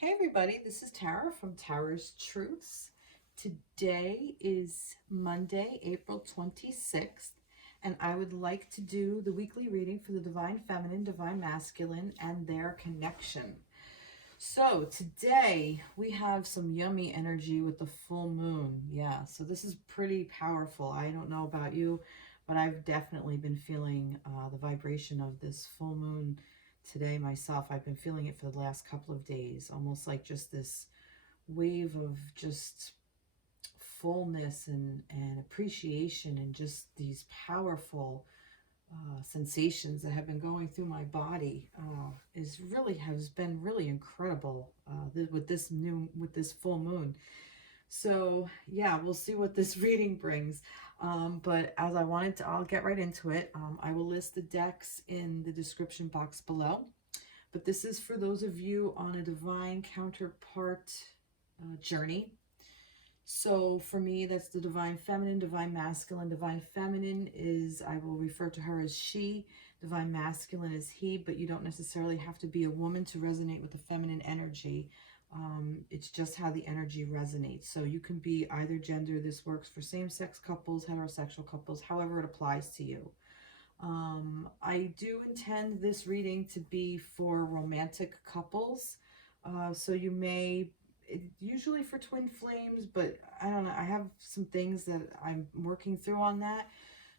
Hey everybody, this is Tara from Tara's Truths. Today is Monday, April 26th, and I would like to do the weekly reading for the Divine Feminine, Divine Masculine, and their connection. So today we have some yummy energy with the full moon. Yeah, so this is pretty powerful. I don't know about you, but I've definitely been feeling the vibration of this full moon today myself. I've been feeling it for the last couple of days, almost like just this wave of just fullness and appreciation and just these powerful sensations that have been going through my body has been really incredible with this full moon. So yeah, we'll see what this reading brings. But as I'll get right into it. I will list the decks in the description box below. But this is for those of you on a divine counterpart journey. So for me, that's the divine feminine, divine masculine. Divine feminine is, I will refer to her as she. Divine masculine is he, but you don't necessarily have to be a woman to resonate with the feminine energy. It's just how the energy resonates. So you can be either gender. This works for same-sex couples, heterosexual couples, however it applies to you. I do intend this reading to be for romantic couples. So you may, usually for twin flames, but I don't know. I have some things that I'm working through on that.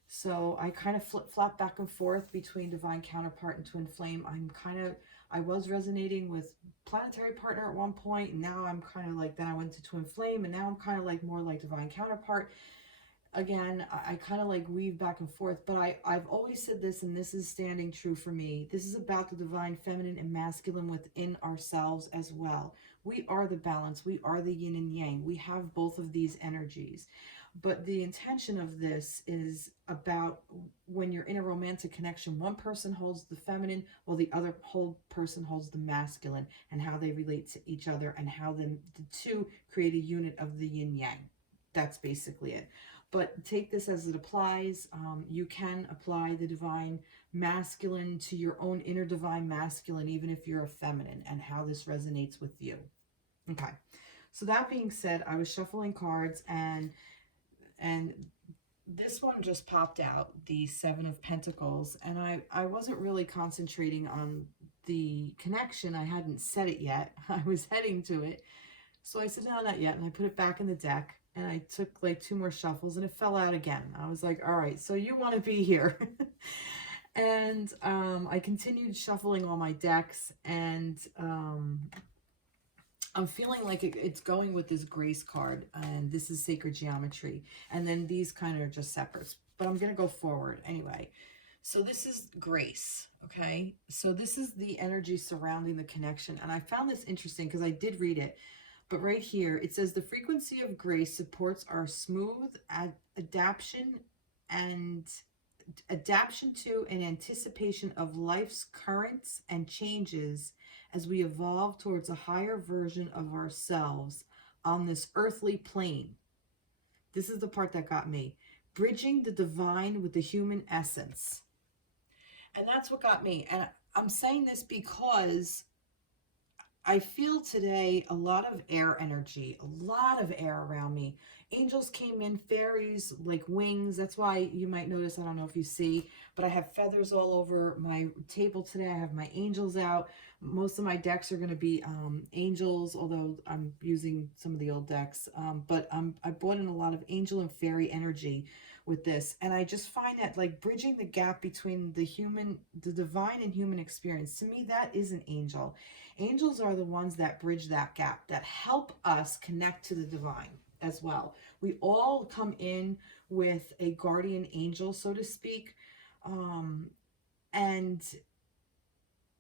So I kind of flip-flop back and forth between divine counterpart and twin flame. I was resonating with planetary partner at one point, and now I'm kind of like, then I went to twin flame, and now I'm kind of like more like divine counterpart. Again, I kind of like weave back and forth, but I've always said this, and this is standing true for me. This is about the divine feminine and masculine within ourselves as well. We are the balance. We are the yin and yang. We have both of these energies. But the intention of this is about when you're in a romantic connection, one person holds the feminine while the other person holds the masculine, and how they relate to each other and how the two create a unit of the yin yang. That's basically it. But take this as it applies. You can apply the divine masculine to your own inner divine masculine, even if you're a feminine, and how this resonates with you. Okay, so that being said, I was shuffling cards, and this one just popped out, the Seven of Pentacles, and I wasn't really concentrating on the connection. I hadn't said it yet. I was heading to it. So I said, no, not yet, and I put it back in the deck. And I took like 2 more shuffles and it fell out again. I was like, all right, so you want to be here. And I continued shuffling all my decks, and I'm feeling like it's going with this grace card, and this is sacred geometry. And then these kind of are just separates, but I'm going to go forward anyway. So this is grace, okay? So this is the energy surrounding the connection. And I found this interesting because I did read it. But right here, it says the frequency of grace supports our smooth adaptation to and anticipation of life's currents and changes as we evolve towards a higher version of ourselves on this earthly plane. This is the part that got me. Bridging the divine with the human essence. And that's what got me. And I'm saying this because I feel today a lot of air energy, a lot of air around me. Angels came in, fairies, like wings. That's why you might notice, I don't know if you see, but I have feathers all over my table today. I have my angels out. Most of my decks are going to be angels, although I'm using some of the old decks. But I brought in a lot of angel and fairy energy with this. And I just find that like bridging the gap between the divine and human experience, to me, that is an angel. Angels are the ones that bridge that gap, that help us connect to the divine as well. We all come in with a guardian angel, so to speak, and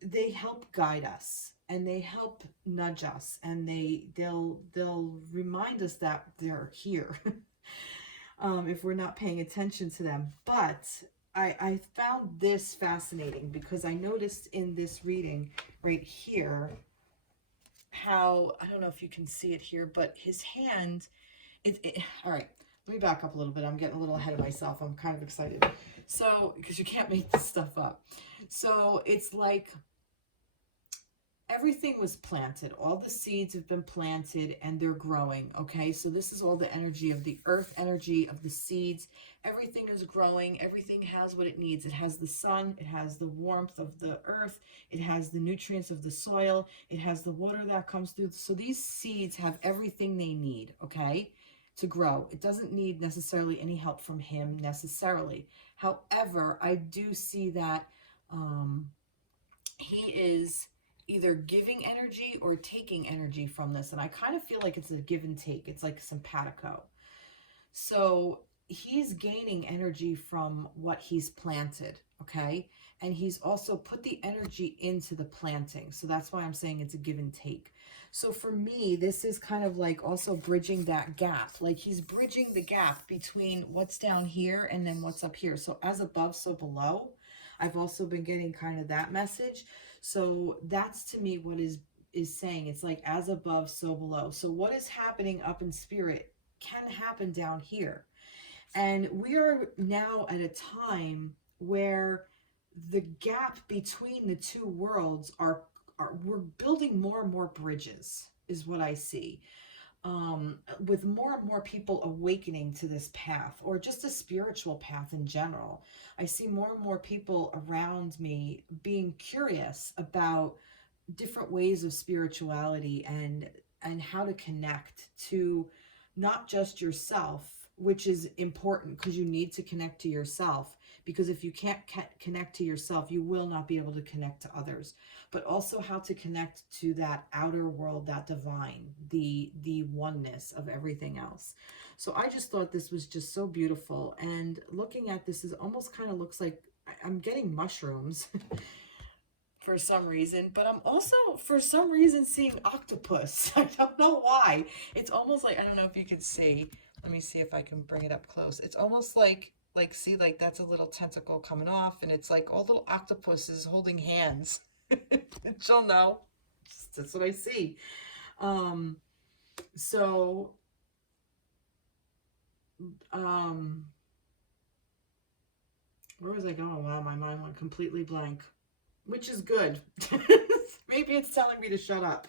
they help guide us, and they help nudge us, and they'll remind us that they're here if we're not paying attention to them. But I found this fascinating because I noticed in this reading right here how, I don't know if you can see it here, but his hand, all right, let me back up a little bit. I'm getting a little ahead of myself. I'm kind of excited. So, because you can't make this stuff up. So it's like everything was planted. All the seeds have been planted and they're growing, okay? So this is all the energy of the earth, energy of the seeds. Everything is growing. Everything has what it needs. It has the sun. It has the warmth of the earth. It has the nutrients of the soil. It has the water that comes through. So these seeds have everything they need, okay, to grow. It doesn't need necessarily any help from him necessarily. However, I do see that he is either giving energy or taking energy from this. And I kind of feel like it's a give and take. It's like simpatico. So he's gaining energy from what he's planted, okay? And he's also put the energy into the planting. So that's why I'm saying it's a give and take. So for me, this is kind of like also bridging that gap. Like he's bridging the gap between what's down here and then what's up here. So as above, so below. I've also been getting kind of that message. So that's to me what is saying. It's like as above, so below. So what is happening up in spirit can happen down here. And we are now at a time where the gap between the two worlds we're building more and more bridges, is what I see. With more and more people awakening to this path, or just a spiritual path in general. I see more and more people around me being curious about different ways of spirituality and how to connect to not just yourself, which is important because you need to connect to yourself, because if you can't connect to yourself, you will not be able to connect to others, but also how to connect to that outer world, that divine, the oneness of everything else. So I just thought this was just so beautiful. And looking at this is almost kind of looks like I'm getting mushrooms for some reason, but I'm also for some reason seeing octopus. I don't know why. It's almost like, I don't know if you can see. Let me see if I can bring it up close. It's almost like see, like that's a little tentacle coming off, and it's like all little octopuses holding hands. She'll know. That's what I see. So, where was I going? Wow, my mind went completely blank, which is good. Maybe it's telling me to shut up.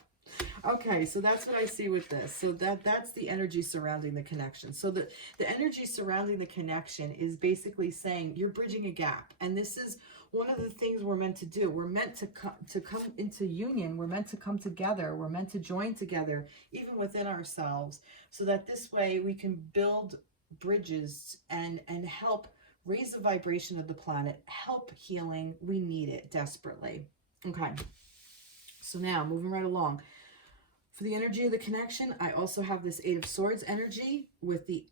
Okay, so that's what I see with this. So that's the energy surrounding the connection. So the energy surrounding the connection is basically saying you're bridging a gap. And this is one of the things we're meant to do. We're meant to come into union. We're meant to come together. We're meant to join together, even within ourselves, so that this way we can build bridges and help raise the vibration of the planet, help healing. We need it desperately. Okay, so now moving right along. For the energy of the connection, I also have this Eight of Swords energy with the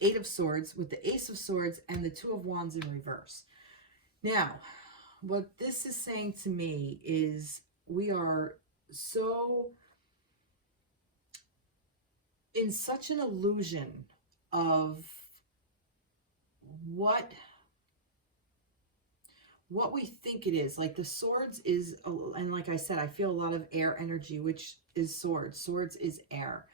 Eight of Swords, with the Ace of Swords, and the Two of Wands in reverse. Now, what this is saying to me is we are so in such an illusion of what we think it is. Like the swords is, and like I said, I feel a lot of air energy, which is swords. Swords is air.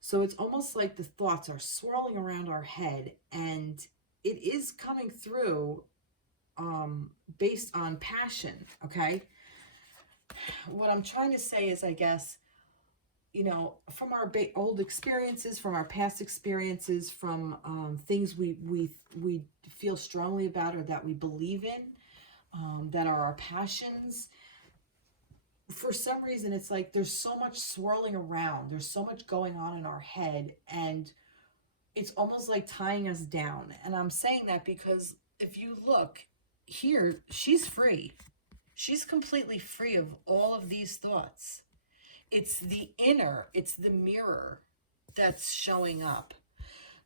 So it's almost like the thoughts are swirling around our head, and it is coming through based on passion, okay? What I'm trying to say is, I guess, you know, from our old experiences, from our past experiences, from things we feel strongly about or that we believe in, that are our passions. For some reason, it's like there's so much swirling around. There's so much going on in our head, and it's almost like tying us down. And I'm saying that because if you look here, she's free. She's completely free of all of these thoughts. It's the inner, it's the mirror that's showing up.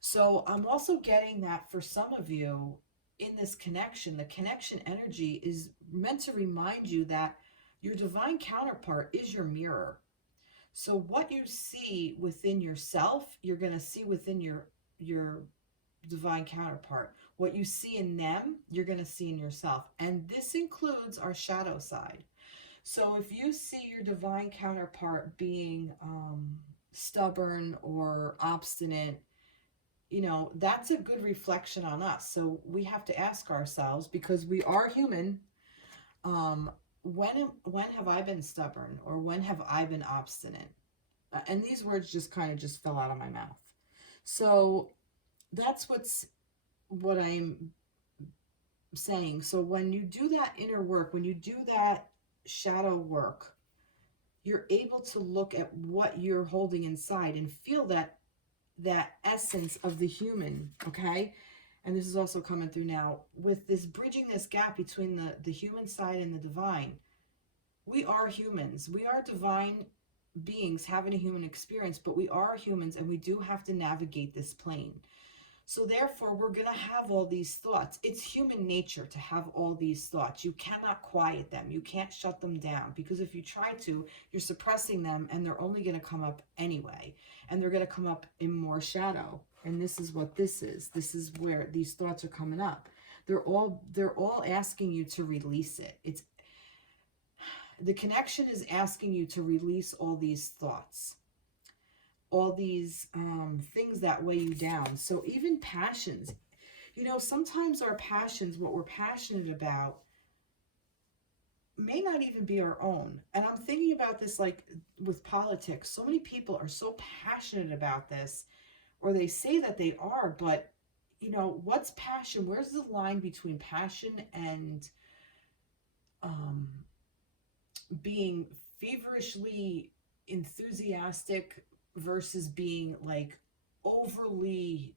So I'm also getting that for some of you in this connection, the connection energy is meant to remind you that your divine counterpart is your mirror. So what you see within yourself, you're going to see within your divine counterpart. What you see in them, you're going to see in yourself. And this includes our shadow side. So if you see your divine counterpart being stubborn or obstinate, you know, that's a good reflection on us. So we have to ask ourselves, because we are human, when have I been stubborn, or when have I been obstinate? And these words just kind of just fell out of my mouth. So that's what I'm saying. So when you do that inner work, when you do that shadow work, you're able to look at what you're holding inside and feel that essence of the human, okay? And this is also coming through now with this bridging this gap between the human side and the divine. We are humans. We are divine beings having a human experience, but we are humans, and we do have to navigate this plane. So therefore, we're going to have all these thoughts. It's human nature to have all these thoughts. You cannot quiet them. You can't shut them down, because if you try to, you're suppressing them, and they're only going to come up anyway. And they're going to come up in more shadow. And this is what this is. This is where these thoughts are coming up. They're all asking you to release it. It's the connection is asking you to release all these thoughts, all these things that weigh you down. So even passions, you know, sometimes our passions, what we're passionate about, may not even be our own. And I'm thinking about this like with politics. So many people are so passionate about this, or they say that they are, but you know, what's passion? Where's the line between passion and being feverishly enthusiastic versus being like overly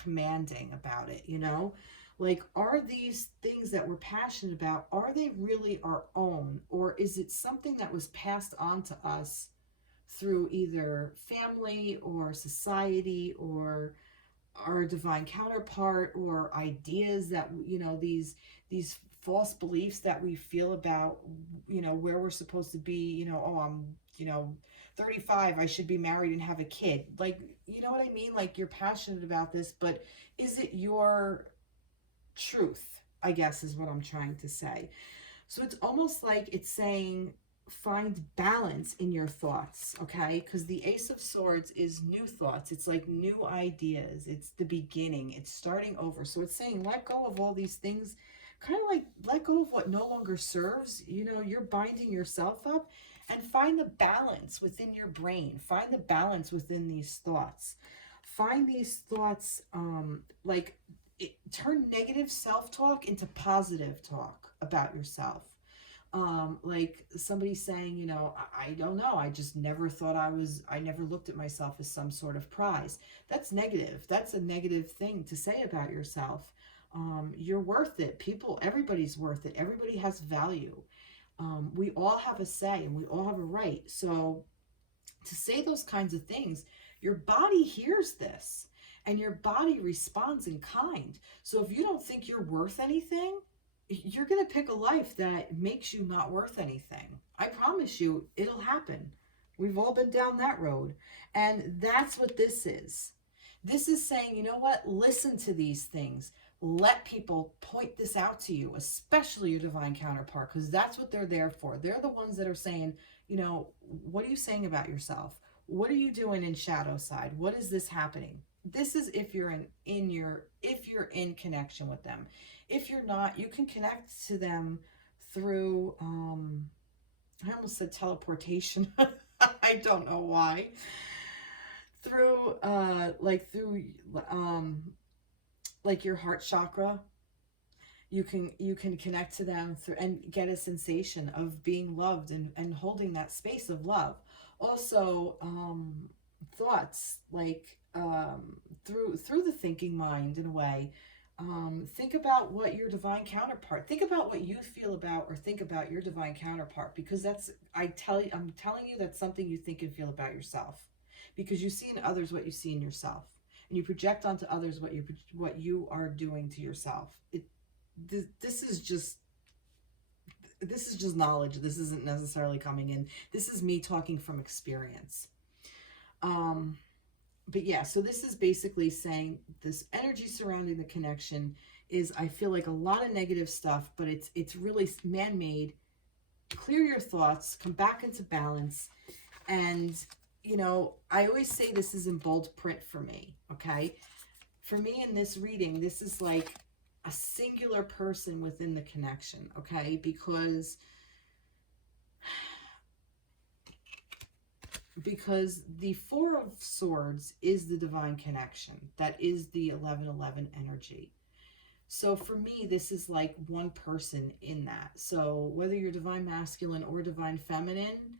commanding about it, you know? Like, are these things that we're passionate about, are they really our own? Or is it something that was passed on to us through either family or society or our divine counterpart, or ideas that, you know, these false beliefs that we feel about, you know, where we're supposed to be, you know, oh, I'm, you know, 35, I should be married and have a kid. Like, you know what I mean? Like, you're passionate about this, but is it your truth, I guess is what I'm trying to say. So it's almost like it's saying, find balance in your thoughts, okay? Because the Ace of Swords is new thoughts. It's like new ideas. It's the beginning. It's starting over. So it's saying, let go of all these things, kind of like let go of what no longer serves. You know, you're binding yourself up, and find the balance within your brain. Find the balance within these thoughts. Find these thoughts, turn negative self-talk into positive talk about yourself. Like somebody saying, you know, I don't know, I just never thought I never looked at myself as some sort of prize. That's negative. That's a negative thing to say about yourself. You're worth it. Everybody's worth it. Everybody has value. We all have a say, and we all have a right. So to say those kinds of things, your body hears this, and your body responds in kind. So if you don't think you're worth anything, you're going to pick a life that makes you not worth anything. I promise you, it'll happen. We've all been down that road. And that's what this is. This is saying, you know what? Listen to these things. Let people point this out to you, especially your divine counterpart, because that's what they're there for. They're the ones that are saying, you know, what are you saying about yourself? What are you doing in shadow side? What is this happening? This is if you're in connection with them. If you're not, you can connect to them through I almost said teleportation. I don't know why. Through like your heart chakra. You can connect to them through and get a sensation of being loved and holding that space of love. Also, thoughts like through the thinking mind in a way. Think about what your divine counterpart, think about what you feel about or think about your divine counterpart, because I'm telling you, that's something you think and feel about yourself, because you see in others what you see in yourself, and you project onto others what you are doing to yourself. This is just knowledge. This isn't necessarily coming in. This is me talking from experience. But yeah, so this is basically saying this energy surrounding the connection is, I feel like, a lot of negative stuff, but it's really man-made. Clear your thoughts, come back into balance. And, you know, I always say this is in bold print for me, okay? For me in this reading, this is like a singular person within the connection, okay? Because the Four of Swords is the divine connection. That is the 1111 energy. So for me, this is like one person in that. So whether you're divine masculine or divine feminine,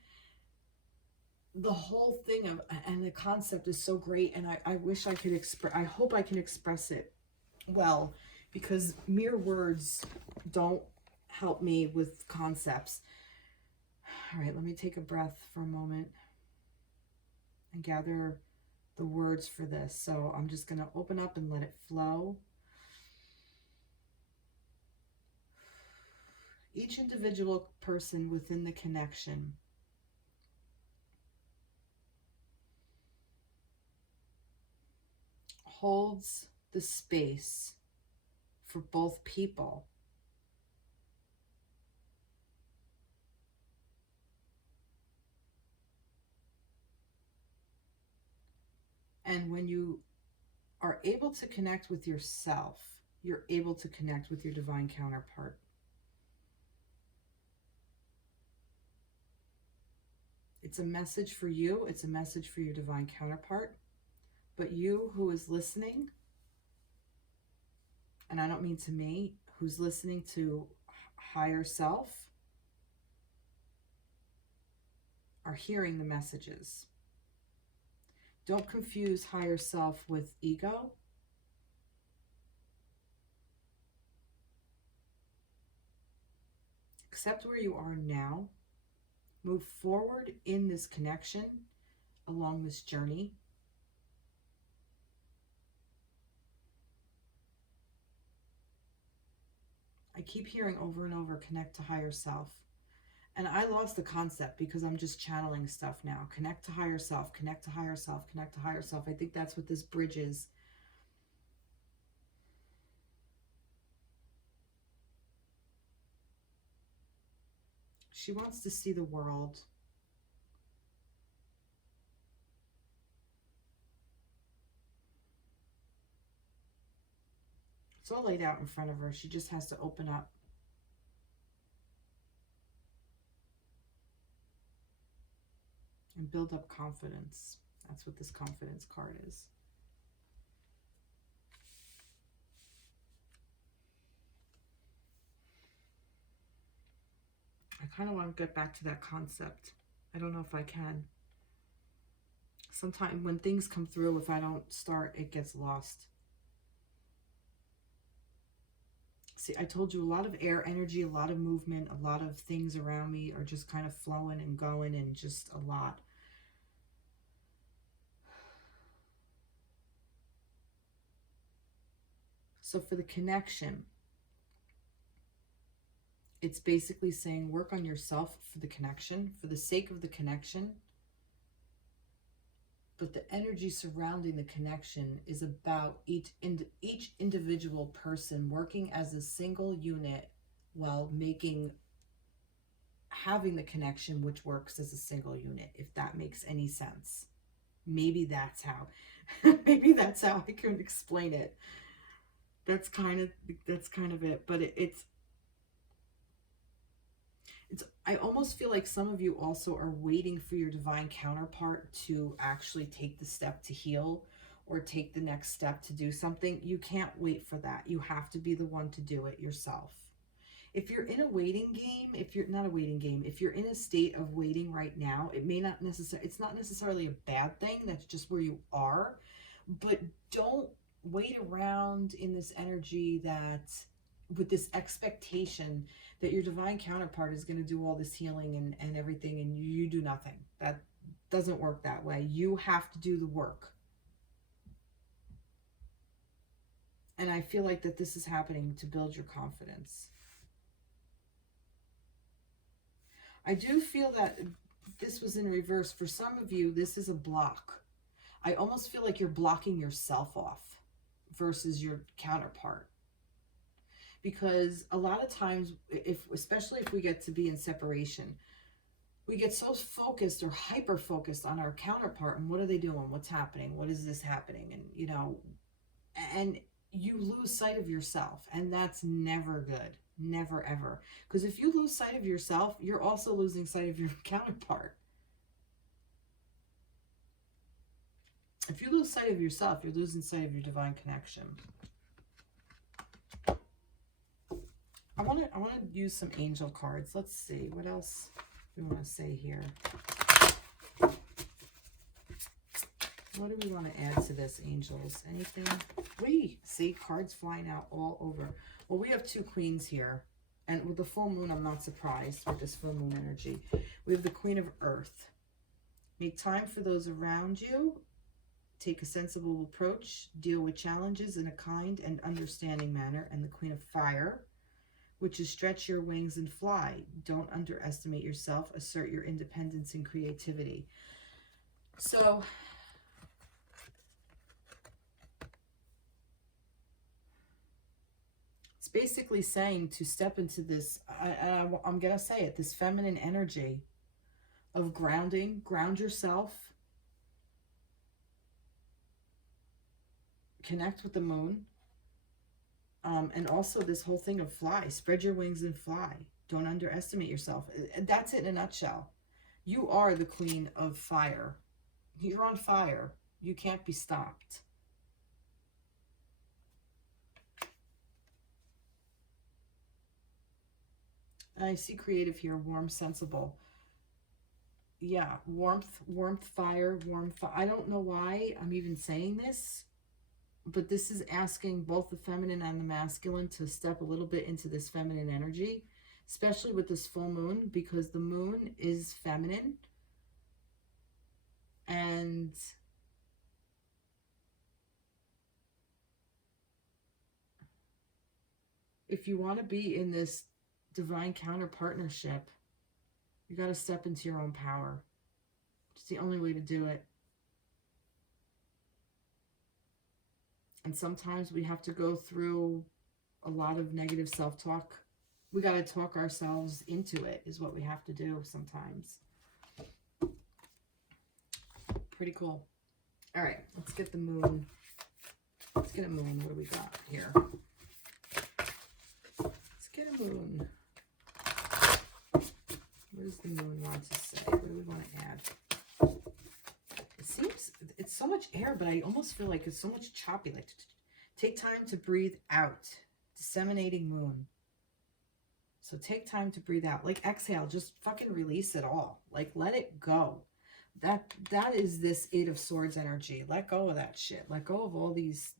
the whole thing of, and the concept is so great, and I wish I could express, I hope I can express it well, because mere words don't help me with concepts. All right, let me take a breath for a moment and gather the words for this. So I'm just going to open up and let it flow. Each individual person within the connection holds the space for both people. And when you are able to connect with yourself, you're able to connect with your divine counterpart. It's a message for you. It's a message for your divine counterpart. But you who is listening, and I don't mean to me, who's listening to higher self, are hearing the messages. Don't confuse higher self with ego. Accept where you are now. Move forward in this connection, along this journey. I keep hearing over and over, connect to higher self. And I lost the concept because I'm just channeling stuff now. Connect to higher self, connect to higher self, connect to higher self. I think that's what this bridge is. She wants to see the world. It's all laid out in front of her. She just has to open up. And build up confidence. That's what this confidence card is. I kind of want to get back to that concept. I don't know if I can. Sometimes when things come through, if I don't start, it gets lost. See, I told you a lot of air energy, a lot of movement, a lot of things around me are just kind of flowing and going, and just a lot. So for the connection, it's basically saying work on yourself for the connection, for the sake of the connection. But the energy surrounding the connection is about each individual person working as a single unit while having the connection which works as a single unit, if that makes any sense. Maybe that's how maybe that's how I can explain it. That's kind of it. But it's I almost feel like some of you also are waiting for your divine counterpart to actually take the step to heal or take the next step to do something. You can't wait for that. You have to be the one to do it yourself. If you're in a waiting game, if you're in a state of waiting right now, it's not necessarily a bad thing. That's just where you are. But don't wait around in this energy with this expectation that your divine counterpart is going to do all this healing and everything, and you do nothing. That doesn't work that way. You have to do the work. And I feel like that this is happening to build your confidence. I do feel that this was in reverse. For some of you, this is a block. I almost feel like you're blocking yourself off versus your counterpart. Because a lot of times, especially if we get to be in separation, we get so focused or hyper focused on our counterpart and what are they doing? What's happening? What is this happening? And, and you lose sight of yourself, and that's never good. Never, ever. Because if you lose sight of yourself, you're also losing sight of your counterpart. If you lose sight of yourself, you're losing sight of your divine connection. I want to use some angel cards. Let's see what else we want to say here. What do we want to add to this, angels? Anything? We see cards flying out all over. Well, we have two queens here. And with the full moon, I'm not surprised with this full moon energy. We have the Queen of Earth. Make time for those around you. Take a sensible approach. Deal with challenges in a kind and understanding manner. And the Queen of Fire, which is stretch your wings and fly. Don't underestimate yourself. Assert your independence and creativity. So it's basically saying to step into this, I'm going to say it, this feminine energy of grounding. Ground yourself. Connect with the moon. And also this whole thing of fly. Spread your wings and fly. Don't underestimate yourself. That's it in a nutshell. You are the Queen of Fire. You're on fire. You can't be stopped. I see creative here. Warm, sensible. Yeah, warmth, fire, I don't know why I'm even saying this. But this is asking both the feminine and the masculine to step a little bit into this feminine energy, especially with this full moon, because the moon is feminine. And if you want to be in this divine counter partnership, you got to step into your own power. It's the only way to do it. And sometimes we have to go through a lot of negative self-talk. We got to talk ourselves into it is what we have to do sometimes. Pretty cool. All right, let's get the moon. Let's get a moon. What do we got here? Let's get a moon. What does the moon want to say? What do we want to add? It seems it's so much air, but I almost feel like it's so much choppy. Like, take time to breathe out. Disseminating moon. So take time to breathe out. Like, exhale. Just fucking release it all. Like, let it go. That is this Eight of Swords energy. Let go of that shit. Let go of all these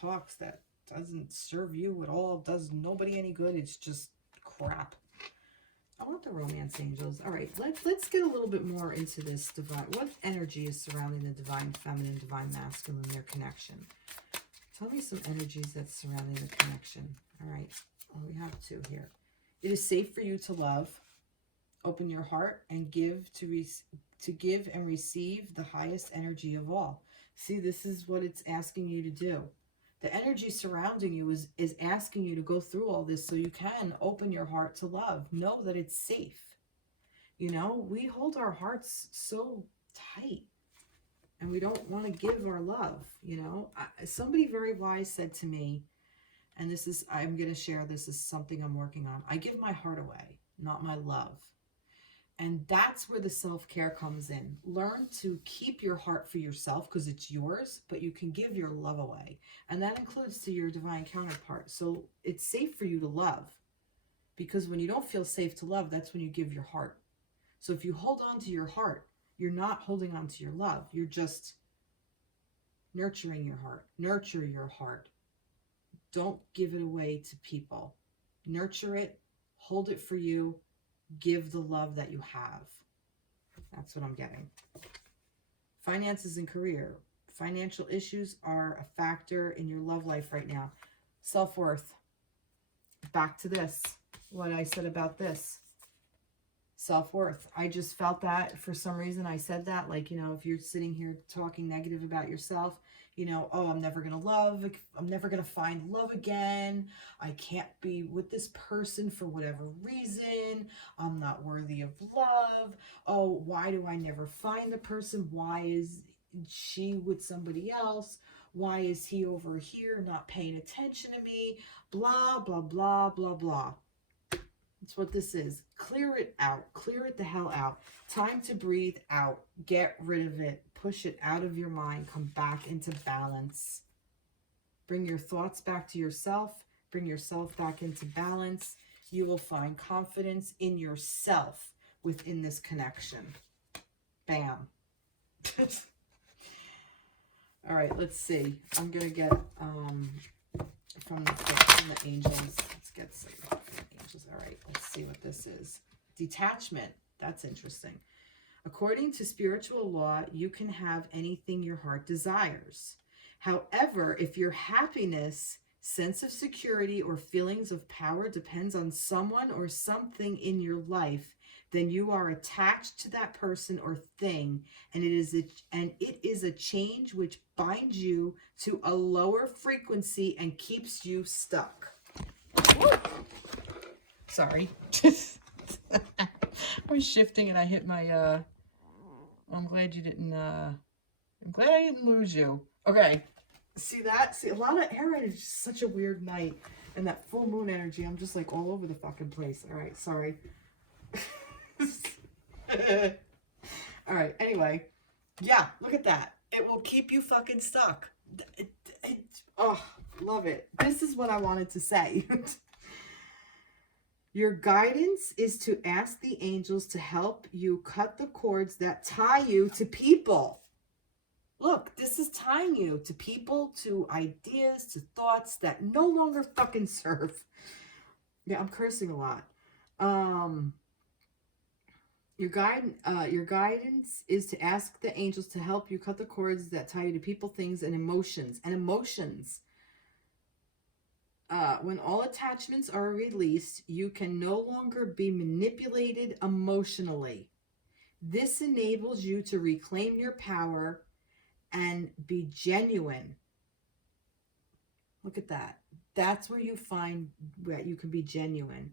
talks that doesn't serve you at all. Does nobody any good. It's just crap. I want the romance angels. All right, let's get a little bit more into this divine. What energy is surrounding the divine feminine, divine masculine, their connection? Tell me some energies that's surrounding the connection. All right, well, we have two here. It is safe for you to love. Open your heart and give to give and receive the highest energy of all. See, this is what it's asking you to do. The energy surrounding you is asking you to go through all this so you can open your heart to love. Know that it's safe. You know, we hold our hearts so tight and we don't want to give our love, you know. Somebody very wise said to me, and this is, I'm going to share, this is something I'm working on. I give my heart away, not my love. And that's where the self-care comes in. Learn to keep your heart for yourself because it's yours, but you can give your love away. And that includes to your divine counterpart. So it's safe for you to love, because when you don't feel safe to love, that's when you give your heart. So if you hold on to your heart, you're not holding on to your love. You're just nurturing your heart. Nurture your heart. Don't give it away to people. Nurture it. Hold it for you. Give the love that you have. That's what I'm getting. Finances and career. Financial issues are a factor in your love life right now. Self-worth. Back to this. What I said about this. Self-worth. I just felt that for some reason I said that. Like, you know, if you're sitting here talking negative about yourself, you know, oh, I'm never going to love. I'm never going to find love again. I can't be with this person for whatever reason. I'm not worthy of love. Oh, why do I never find the person? Why is she with somebody else? Why is he over here not paying attention to me? Blah, blah, blah, blah, blah. That's what this is. Clear it out. Clear it the hell out. Time to breathe out. Get rid of it. Push it out of your mind. Come back into balance. Bring your thoughts back to yourself. Bring yourself back into balance. You will find confidence in yourself within this connection. Bam. All right, let's see. I'm going to get from the angels. Let's get some angels. All right, let's see what this is. Detachment. That's interesting. According to spiritual law, you can have anything your heart desires. However, if your happiness, sense of security, or feelings of power depends on someone or something in your life, then you are attached to that person or thing, and it is a change which binds you to a lower frequency and keeps you stuck. Woo! Sorry. I was shifting and I hit my I'm glad you didn't I'm glad I didn't lose you. Okay. See that? See, a lot of air energy. It's just such a weird night. And that full moon energy, I'm just like all over the fucking place. All right, sorry. All right, anyway. Yeah, look at that. It will keep you fucking stuck. Oh, love it. This is what I wanted to say. Your guidance is to ask the angels to help you cut the cords that tie you to people. Look, this is tying you to people, to ideas, to thoughts that no longer fucking serve. Yeah, I'm cursing a lot. Your guidance is to ask the angels to help you cut the cords that tie you to people, things, and emotions. When all attachments are released, you can no longer be manipulated emotionally. This enables you to reclaim your power and be genuine. Look at that. That's where you find that you can be genuine.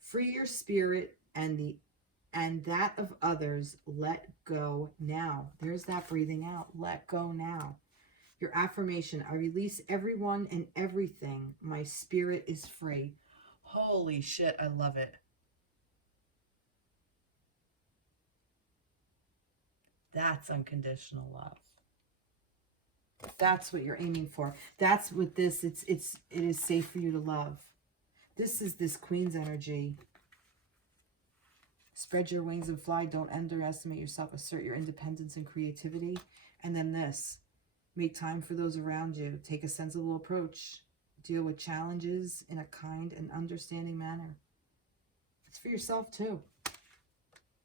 Free your spirit and that of others. Let go now. There's that breathing out. Let go now. Your affirmation: I release everyone and everything. My spirit is free. Holy shit, I love it. That's unconditional love. That's what you're aiming for. That's what this, it is safe for you to love. This is this Queen's energy. Spread your wings and fly. Don't underestimate yourself. Assert your independence and creativity. And then this. Make time for those around you. Take a sensible approach. Deal with challenges in a kind and understanding manner. It's for yourself too.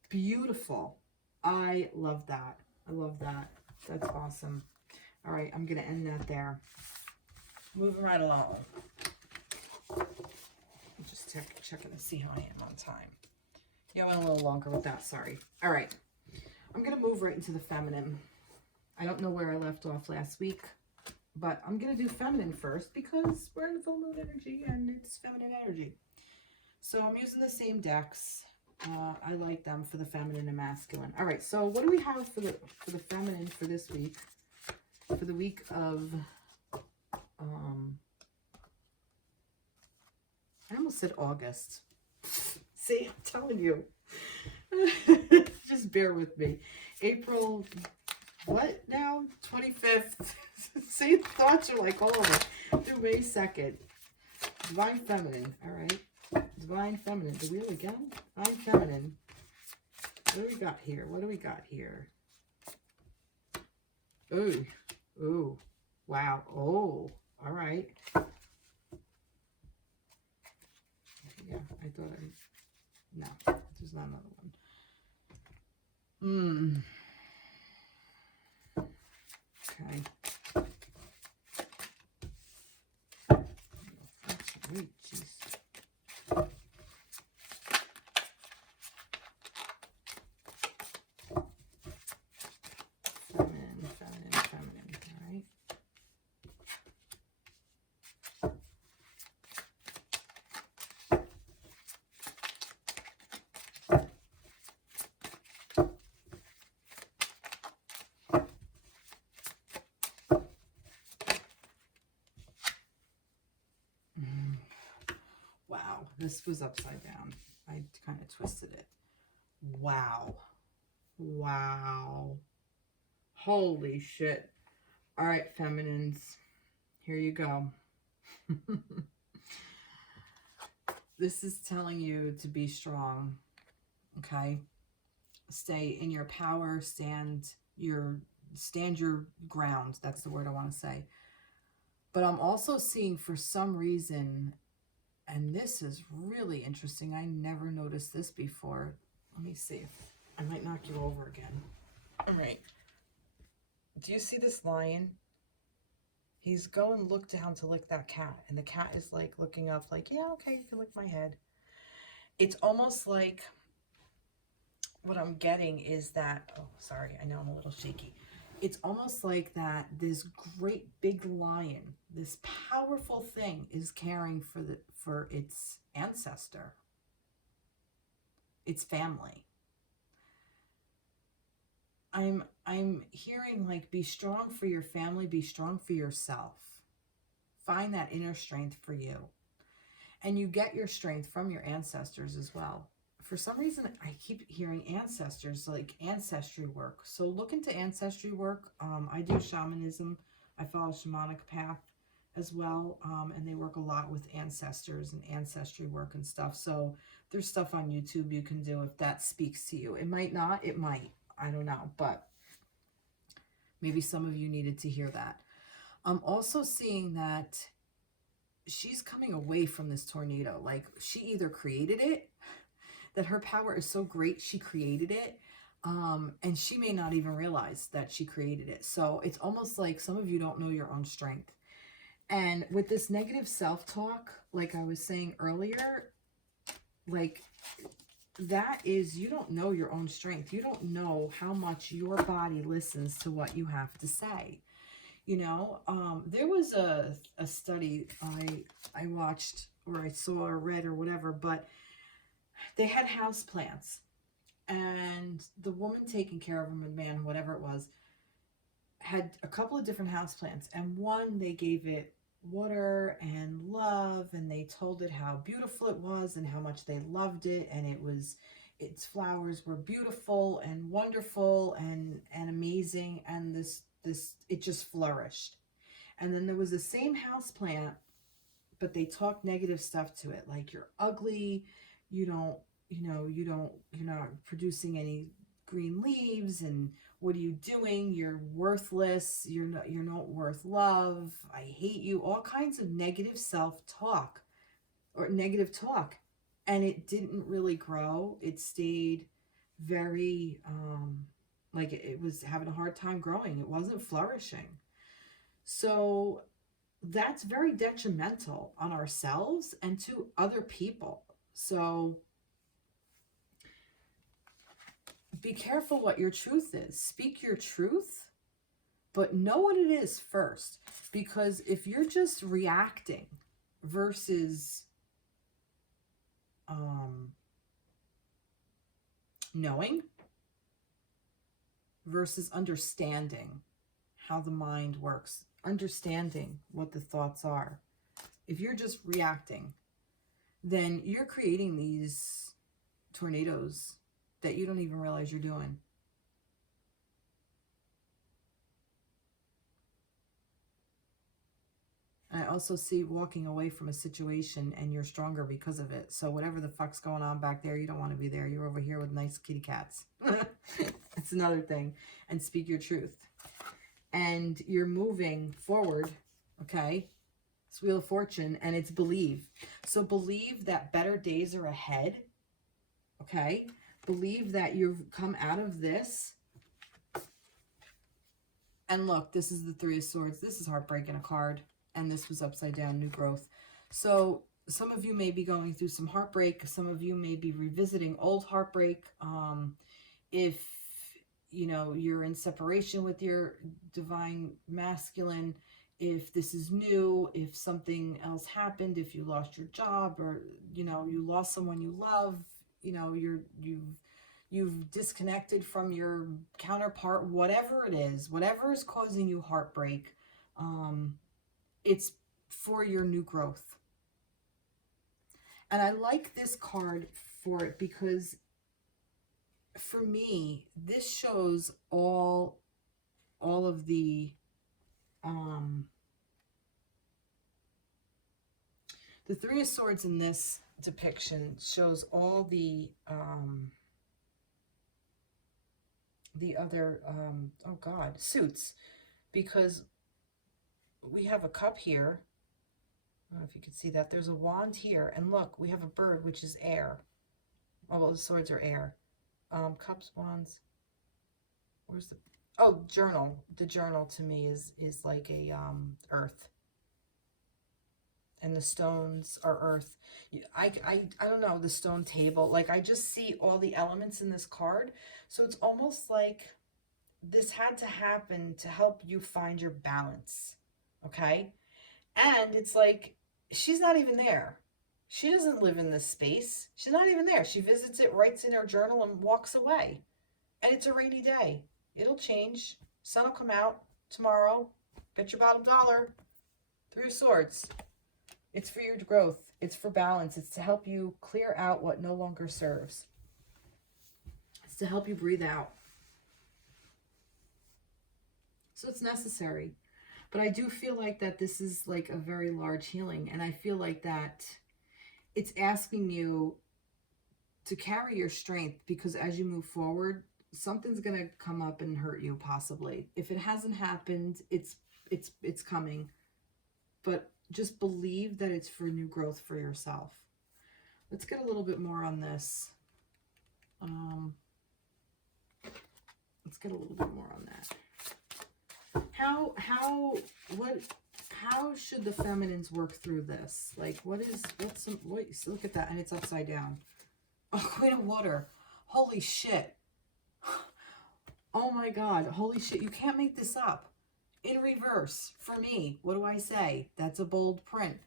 Beautiful. I love that. I love that. That's awesome. All right, I'm going to end that there. Moving right along. I'm just checking to see how I am on time. Yeah, I went a little longer with that. Sorry. All right. I'm going to move right into the feminine. I don't know where I left off last week, but I'm going to do feminine first because we're in full moon energy and it's feminine energy. So I'm using the same decks. I like them for the feminine and masculine. All right, so what do we have for the feminine for this week? For the week of, I almost said August. See, I'm telling you. Just bear with me. April, what now? 25th. See, thoughts are like all over. Through May 2nd. Divine Feminine, all right. Divine Feminine. The wheel again? Divine Feminine. What do we got here? What do we got here? Ooh. Ooh. Wow. Oh. All right. Yeah, I thought I... No, there's not another one. Okay. Wait, jeez. Feminine, all right. this was upside down. I kind of twisted it. Wow. Wow. Holy shit. All right, feminines. Here you go. This is telling you to be strong. Okay? Stay in your power, stand your ground. That's the word I want to say. But I'm also seeing, for some reason, and this is really interesting, I never noticed this before. Let me see. I might knock you over again. All right. Do you see this lion? He's going to look down to lick that cat, and the cat is like looking up like, yeah, okay, you can lick my head. It's almost like, what I'm getting is that, oh, sorry, I know I'm a little shaky. It's almost like that this great big lion, this powerful thing, is caring for its ancestor, its family. I'm hearing like, be strong for your family, be strong for yourself. Find that inner strength for you. And you get your strength from your ancestors as well. For some reason, I keep hearing ancestors, like ancestry work. So look into ancestry work. I do shamanism. I follow shamanic path as well. And they work a lot with ancestors and ancestry work and stuff. So there's stuff on YouTube you can do if that speaks to you. It might not, it might. I don't know, but maybe some of you needed to hear that. I'm also seeing that she's coming away from this tornado. Like, she either created it, that her power is so great she created it, and she may not even realize that she created it. So it's almost like some of you don't know your own strength. And with this negative self-talk, like I was saying earlier, like, that is, you don't know your own strength. You don't know how much your body listens to what you have to say. You know, there was a study I watched, or I saw or read or whatever, but they had house plants, and the woman taking care of them, and man, whatever it was, had a couple of different house plants, and one, they gave it water and love, and they told it how beautiful it was and how much they loved it, and its flowers were beautiful and wonderful and amazing, and this it just flourished. And then there was the same house plant, but they talked negative stuff to it, like, you're ugly, you're not producing any green leaves, and what are you doing? You're worthless. You're not worth love. I hate you. All kinds of negative self-talk or negative talk. And it didn't really grow. It stayed very, like it was having a hard time growing. It wasn't flourishing. So that's very detrimental on ourselves and to other people. So be careful what your truth is. Speak your truth, but know what it is first. Because if you're just reacting versus knowing versus understanding how the mind works, understanding what the thoughts are. If you're just reacting, then you're creating these tornadoes that you don't even realize you're doing. And I also see walking away from a situation and you're stronger because of it. So whatever the fuck's going on back there, you don't want to be there. You're over here with nice kitty cats. That's another thing. And speak your truth. And you're moving forward, okay? It's Wheel of Fortune, and it's believe. So believe that better days are ahead, okay? Believe that you've come out of this. And look, this is the Three of Swords. This is heartbreaking, a card. And this was upside down, new growth. So some of you may be going through some heartbreak. Some of you may be revisiting old heartbreak. If, you know, you're in separation with your divine masculine, if this is new, if something else happened, if you lost your job, or, you know, you lost someone you love, you know, you've disconnected from your counterpart, whatever it is, whatever is causing you heartbreak, it's for your new growth. And I like this card for it because for me, this shows all of the Three of Swords in this depiction shows all the other, oh God, suits, because we have a cup here. I don't know if you can see that. There's a wand here, and look, we have a bird, which is air. Oh, well, the swords are air. Cups, wands. Where's the, oh, journal. The journal to me is like a earth. And the stones are earth. I don't know, the stone table. Like, I just see all the elements in this card. So it's almost like this had to happen to help you find your balance. Okay? And it's like, she's not even there. She doesn't live in this space. She's not even there. She visits it, writes in her journal, and walks away. And it's a rainy day. It'll change. Sun will come out tomorrow. Bet your bottom dollar. Three of Swords. It's for your growth. It's for balance. It's to help you clear out what no longer serves. It's to help you breathe out. So it's necessary. But I do feel like that this is like a very large healing. And I feel like that it's asking you to carry your strength, because as you move forward, something's going to come up and hurt you possibly. If it hasn't happened, it's coming. But just believe that it's for new growth for yourself. Let's get a little bit more on this. Let's get a little bit more on that. How should the feminines work through this? Like, look at that, and it's upside down. Oh, Queen of Water. Holy shit. Oh my God. Holy shit. You can't make this up. In reverse, for me, what do I say? That's a bold print.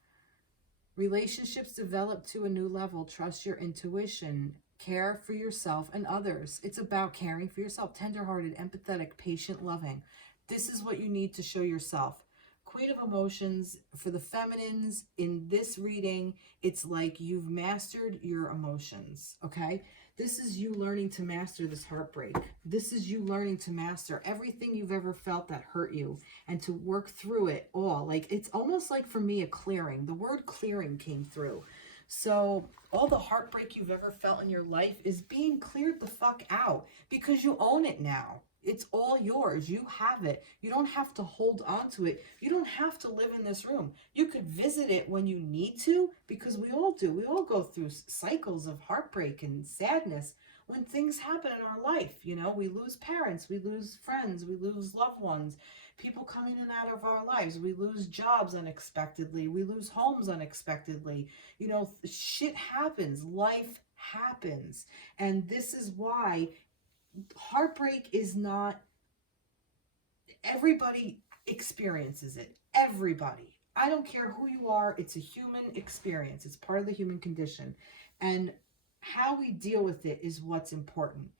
Relationships develop to a new level. Trust your intuition. Care for yourself and others. It's about caring for yourself. Tenderhearted, empathetic, patient, loving. This is what you need to show yourself. Queen of Emotions, for the feminines in this reading, it's like you've mastered your emotions, okay? This is you learning to master this heartbreak. This is you learning to master everything you've ever felt that hurt you and to work through it all. Like, it's almost like, for me, a clearing. The word clearing came through. So all the heartbreak you've ever felt in your life is being cleared the fuck out because you own it now. It's all yours. You have it. You don't have to hold on to it. You don't have to live in this room. You could visit it when you need to, because we all do. We all go through cycles of heartbreak and sadness when things happen in our life. You know, we lose parents, we lose friends, we lose loved ones. People come in and out of our lives. We lose jobs unexpectedly. We lose homes unexpectedly. You know, shit happens. Life happens. And this is why heartbreak is not, everybody experiences it. Everybody. I don't care who you are. It's a human experience. It's part of the human condition. And how we deal with it is what's important.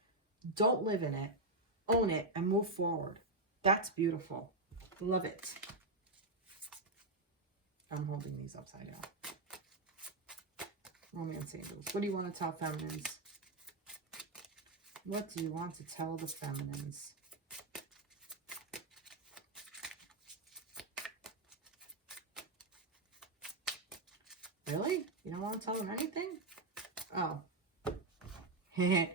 Don't live in it. Own it and move forward. That's beautiful. Love it. I'm holding these upside down. Romance Angels. What do you want to tell feminines? What do you want to tell the feminines? Really? You don't want to tell them anything? Oh. Okay.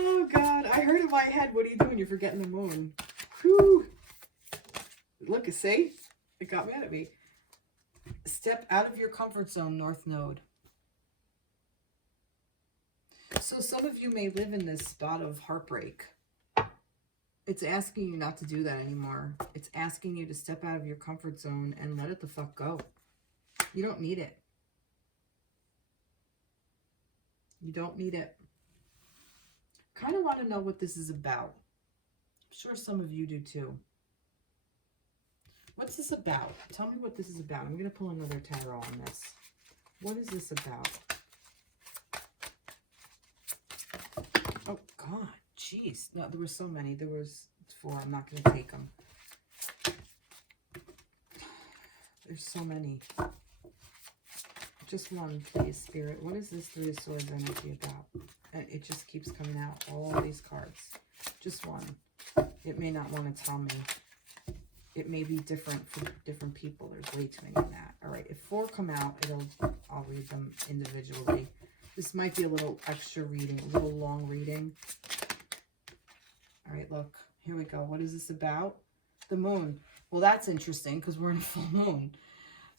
Oh, God. I heard in my head, what are you doing? You're forgetting the moon. Whew. Look, see? It got mad at me. Step out of your comfort zone, North Node. So some of you may live in this spot of heartbreak. It's asking you not to do that anymore. It's asking you to step out of your comfort zone and let it the fuck go. You don't need it. You don't need it. Kind of want to know what this is about. I'm sure some of you do too. What's this about? Tell me what this is about. I'm going to pull another tarot on this. What is this about? Oh, God. Jeez. No, there were so many. There was 4. I'm not going to take them. There's so many. Just one, please, Spirit. What is this Three of Swords energy about? And it just keeps coming out. All these cards. Just one. It may not want to tell me. It may be different for different people. There's way too many in that. All right. If 4 come out, I'll read them individually. This might be a little extra reading, a little long reading. All right, look. Here we go. What is this about? The moon. Well, that's interesting because we're in a full moon.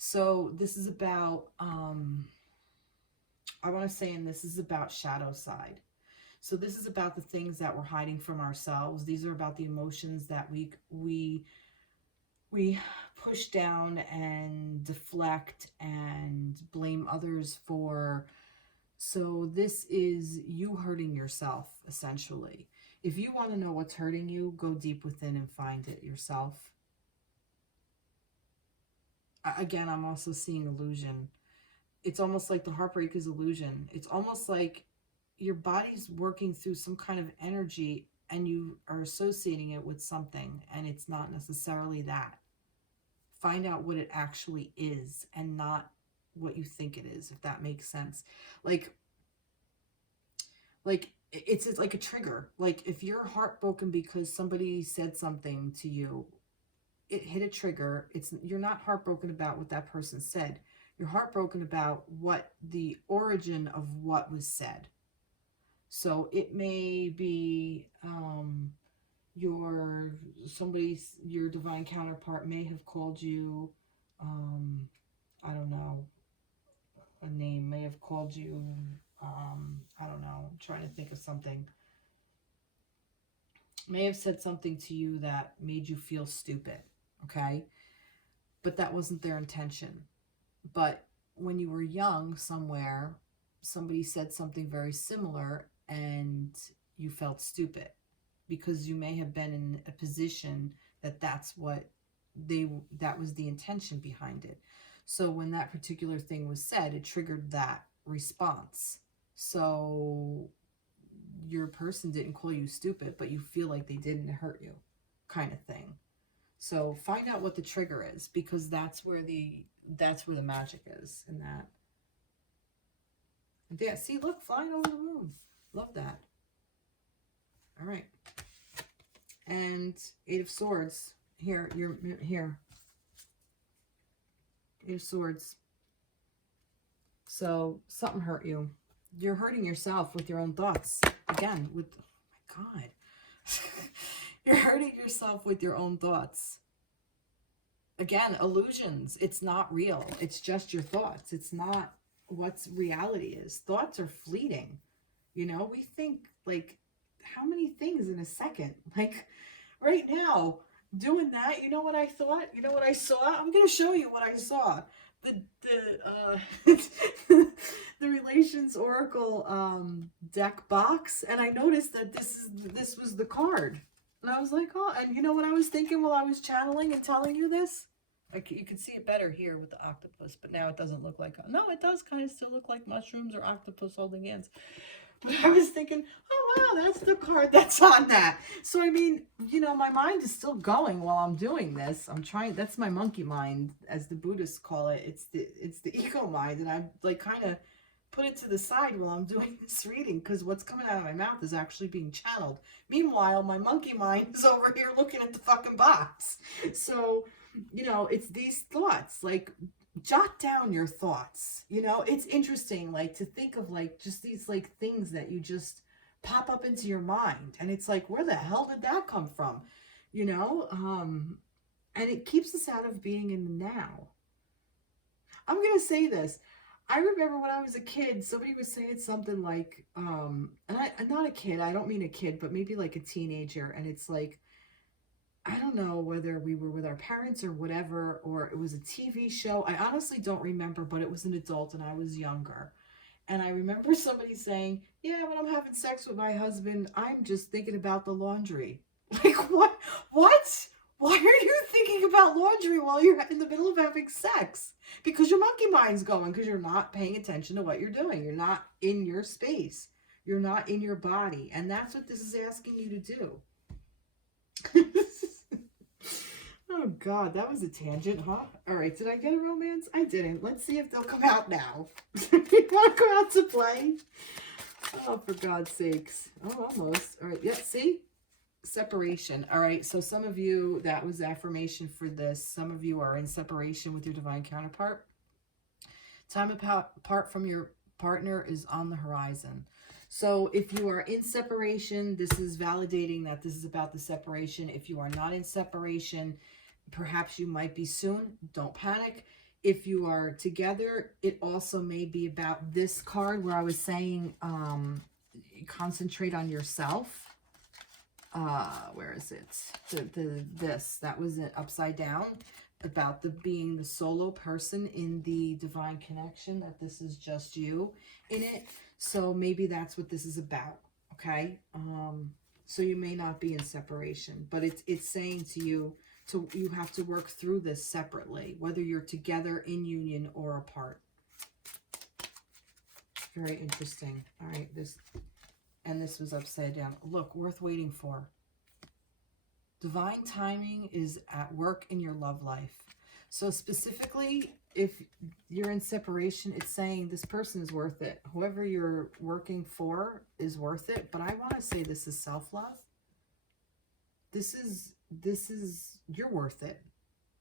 So this is about, I want to say, and this is about shadow side. So this is about the things that we're hiding from ourselves. These are about the emotions that we push down and deflect and blame others for. So this is you hurting yourself, essentially. If you want to know what's hurting you, go deep within and find it yourself. Again, I'm also seeing illusion. It's almost like the heartbreak is illusion. It's almost like your body's working through some kind of energy and you are associating it with something, and it's not necessarily that. Find out what it actually is and not what you think it is, if that makes sense. Like it's like a trigger. Like if you're heartbroken because somebody said something to you, it hit a trigger. You're not heartbroken about what that person said. You're heartbroken about what the origin of what was said. So it may be your divine counterpart may have called you, I don't know, a name, may have called you, I don't know, I'm trying to think of something. May have said something to you that made you feel stupid, okay? But that wasn't their intention. But when you were young somewhere, somebody said something very similar and you felt stupid because you may have been in a position that was the intention behind it. So when that particular thing was said, it triggered that response. So your person didn't call you stupid, but you feel like they didn't hurt you, kind of thing. So find out what the trigger is, because that's where the magic is in that. Yeah, see, look, flying over the moon. Love that. All right. And 8 of Swords. Here, you're here. 8 of Swords. So something hurt you. You're hurting yourself with your own thoughts. Again, with, oh my God. You're hurting yourself with your own thoughts. Again, illusions. It's not real. It's just your thoughts. It's not what reality is. Thoughts are fleeting. You know, we think like how many things in a second? Like right now, doing that, you know what I thought? You know what I saw? I'm going to show you what I saw. The Relations Oracle deck box, and I noticed that this was the card. And I was like, oh, and you know what I was thinking while I was channeling and telling you this? Like, you can see it better here with the octopus, but now it doesn't look like, no, it does kind of still look like mushrooms or octopus holding hands. But I was thinking, oh, wow, that's the card that's on that. So, I mean, you know, my mind is still going while I'm doing this. I'm trying, that's my monkey mind, as the Buddhists call it. It's the ego mind. And I like kind of put it to the side while I'm doing this reading, because what's coming out of my mouth is actually being channeled. Meanwhile, my monkey mind is over here looking at the fucking box. So, you know, it's these thoughts, like, jot down your thoughts. You know, it's interesting, like, to think of, like, just these, like, things that you just pop up into your mind. And it's like, where the hell did that come from? You know? And it keeps us out of being in the now. I'm going to say this. I remember when I was a kid, somebody was saying something like, and I'm not a kid, I don't mean a kid, but maybe like a teenager. And it's like, I don't know whether we were with our parents or whatever, or it was a TV show. I honestly don't remember, but it was an adult and I was younger. And I remember somebody saying, yeah, when I'm having sex with my husband, I'm just thinking about the laundry. Like, what? What? Why are you thinking about laundry while you're in the middle of having sex? Because your monkey mind's going, because you're not paying attention to what you're doing. You're not in your space. You're not in your body. And that's what this is asking you to do. Oh, God, that was a tangent, huh? All right, did I get a romance? I didn't. Let's see if they'll come out now. You want to go out to play? Oh, for God's sakes. Oh, almost. All right, yeah, see? Separation. All right, so some of you, that was affirmation for this. Some of you are in separation with your divine counterpart. Time apart from your partner is on the horizon. So if you are in separation, this is validating that this is about the separation. If you are not in separation, perhaps you might be soon. Don't panic. If you are together, it also may be about this card where I was saying concentrate on yourself. Where is it? This that was it upside down, about being the solo person in the divine connection, that this is just you in it. So maybe that's what this is about. Okay. So you may not be in separation, but it's saying to you you have to work through this separately, whether you're together, in union, or apart. Very interesting. All right, this was upside down. Look, worth waiting for. Divine timing is at work in your love life. So specifically, if you're in separation, it's saying this person is worth it. Whoever you're working for is worth it. But I want to say this is self-love. This is, you're worth it.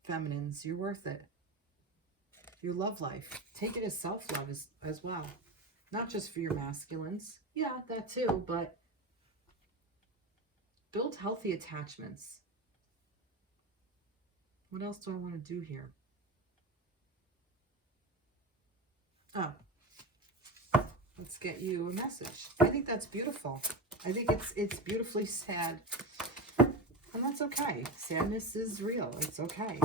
Feminines, you're worth it. Your love life. Take it as self-love as well. Not just for your masculines. Yeah, that too, but build healthy attachments. What else do I want to do here? Oh, let's get you a message. I think that's beautiful. I think it's beautifully sad. And that's okay. Sadness is real. It's okay.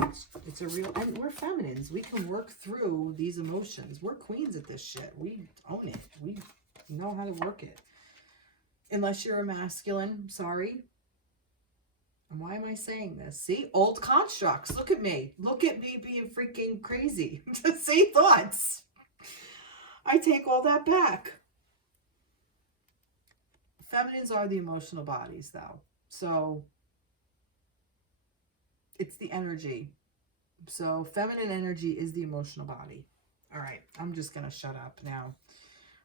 It's a real, and we're feminines. We can work through these emotions. We're queens at this shit. We own it. We know how to work it. Unless you're a masculine, sorry. And why am I saying this? See, old constructs. Look at me. Look at me being freaking crazy. Say thoughts. I take all that back. Feminines are the emotional bodies, though. So it's the energy. So feminine energy is the emotional body. All right, I'm just going to shut up now.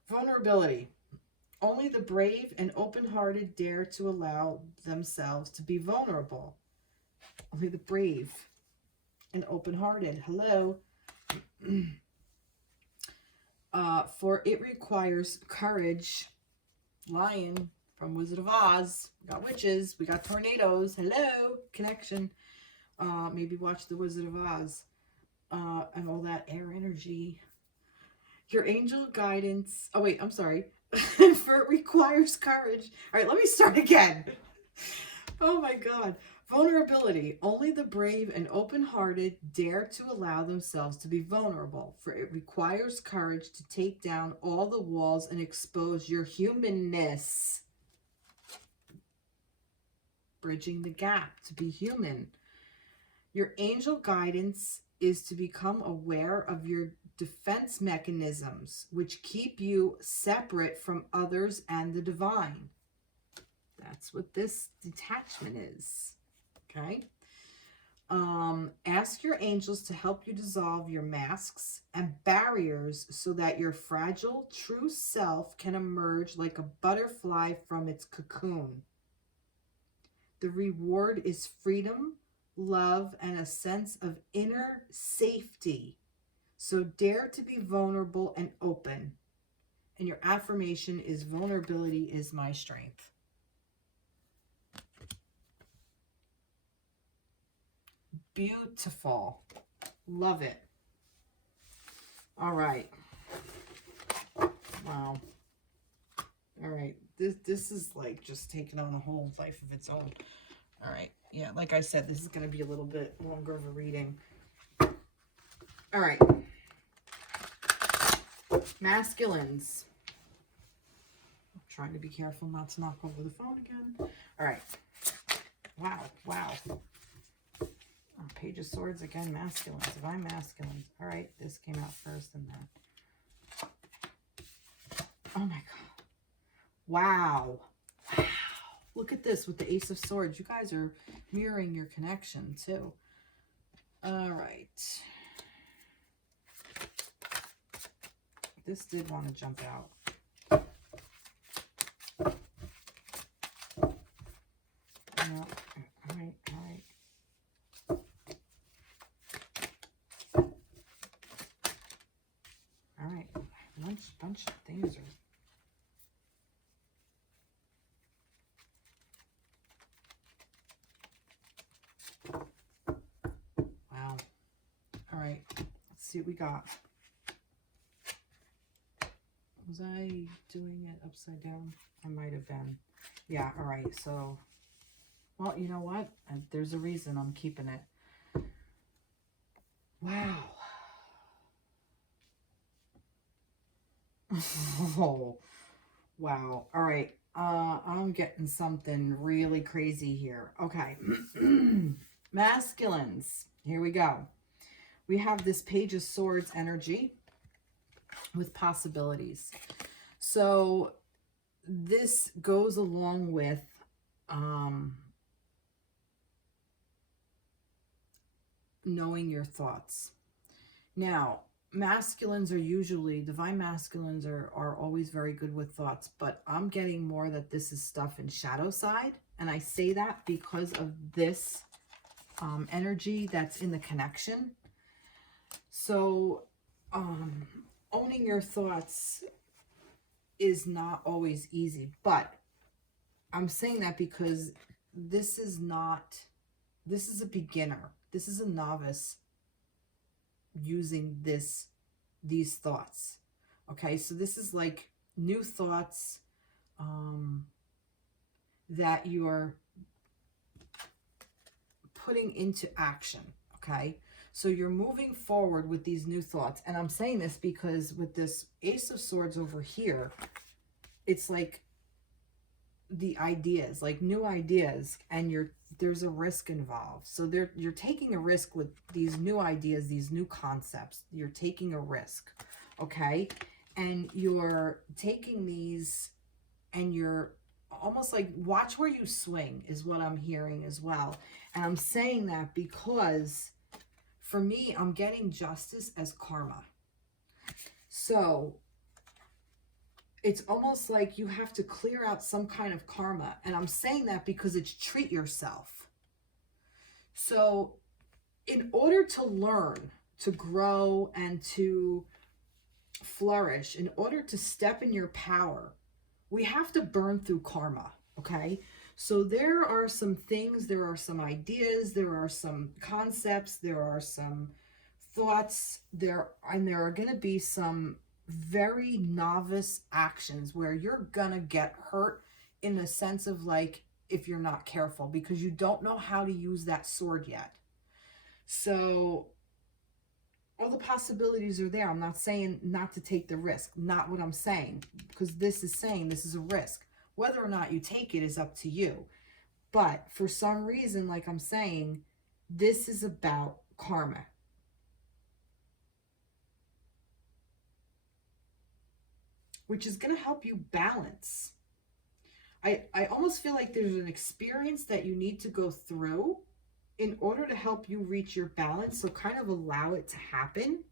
Vulnerability. Only the brave and open-hearted dare to allow themselves to be vulnerable. Only the brave and open-hearted. Hello. For it requires courage. Lion from Wizard of Oz. We got witches. We got tornadoes. Hello. Connection. Maybe watch The Wizard of Oz. And all that air energy. Your angel guidance. Oh, wait, I'm sorry. For it requires courage. All right, let me start again. Oh, my God. Vulnerability. Only the brave and open-hearted dare to allow themselves to be vulnerable. For it requires courage to take down all the walls and expose your humanness. Bridging the gap to be human. Your angel guidance is to become aware of your defense mechanisms, which keep you separate from others and the divine. That's what this detachment is. Okay. Ask your angels to help you dissolve your masks and barriers so that your fragile, true self can emerge like a butterfly from its cocoon. The reward is freedom, love, and a sense of inner safety. So dare to be vulnerable and open. And your affirmation is vulnerability is my strength. Beautiful. Love it. All right. Wow. All right. This is like just taking on a whole life of its own. All right. Yeah, like I said, this is going to be a little bit longer of a reading. All right. Masculines. I'm trying to be careful not to knock over the phone again. All right. Wow. Wow. Oh, Page of Swords again. Masculines. Divine masculines. All right. This came out first and then. Oh my God. Wow. Wow. Look at this with the Ace of Swords. You guys are mirroring your connection too. All right. This did want to jump out. Yeah. All right, all right. All right, bunch of things are... Wow. All right, let's see what we got. Was I doing it upside down? I might have been. Yeah, all right, so... Well, you know what? There's a reason I'm keeping it. Wow. Oh, wow. All right. I'm getting something really crazy here. Okay. Masculines. Here we go. We have this Page of Swords energy with possibilities. So this goes along with knowing your thoughts. Now, masculines are usually, divine masculines are always very good with thoughts, but I'm getting more that this is stuff in shadow side. And I say that because of this energy that's in the connection. So owning your thoughts is not always easy, but I'm saying that because this is a beginner. This is a novice using these thoughts. Okay, so this is like new thoughts that you're putting into action. Okay, so you're moving forward with these new thoughts. And I'm saying this because with this Ace of Swords over here, it's like the ideas, like new ideas, and there's a risk involved. So you're taking a risk with these new ideas, these new concepts. You're taking a risk, okay? And you're taking these and you're almost like, watch where you swing is what I'm hearing as well. And I'm saying that because for me, I'm getting justice as karma. So it's almost like you have to clear out some kind of karma. And I'm saying that because it's treat yourself. So in order to learn, to grow, and to flourish, in order to step in your power, we have to burn through karma, okay? So there are some things, there are some ideas, there are some concepts, there are some thoughts, and there are going to be some very novice actions where you're gonna get hurt in the sense of like, if you're not careful, because you don't know how to use that sword yet. So all the possibilities are there. I'm not saying not to take the risk, not what I'm saying, because this is saying this is a risk. Whether or not you take it is up to you. But for some reason, like I'm saying, this is about karma. Which is going to help you balance. I almost feel like there's an experience that you need to go through in order to help you reach your balance. So kind of allow it to happen.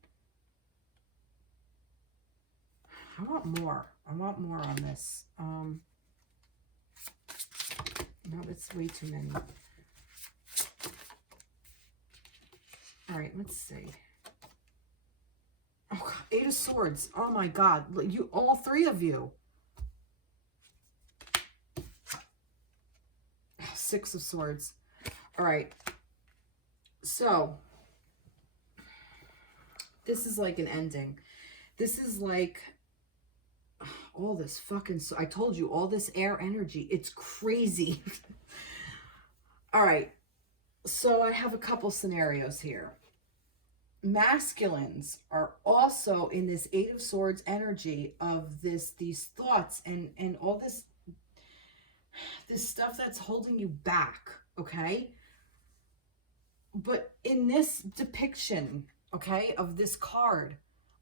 I want more. I want more on this. No, that's way too many. All right, let's see. Oh, God, 8 of Swords. Oh, my God. You, all 3 of you. 6 of Swords. All right. So, this is like an ending. This is like all this fucking... I told you, all this air energy. It's crazy. All right. So, I have a couple scenarios here. Masculines are also in this 8 of Swords energy of these thoughts and all this stuff that's holding you back, okay? But in this depiction, okay, of this card,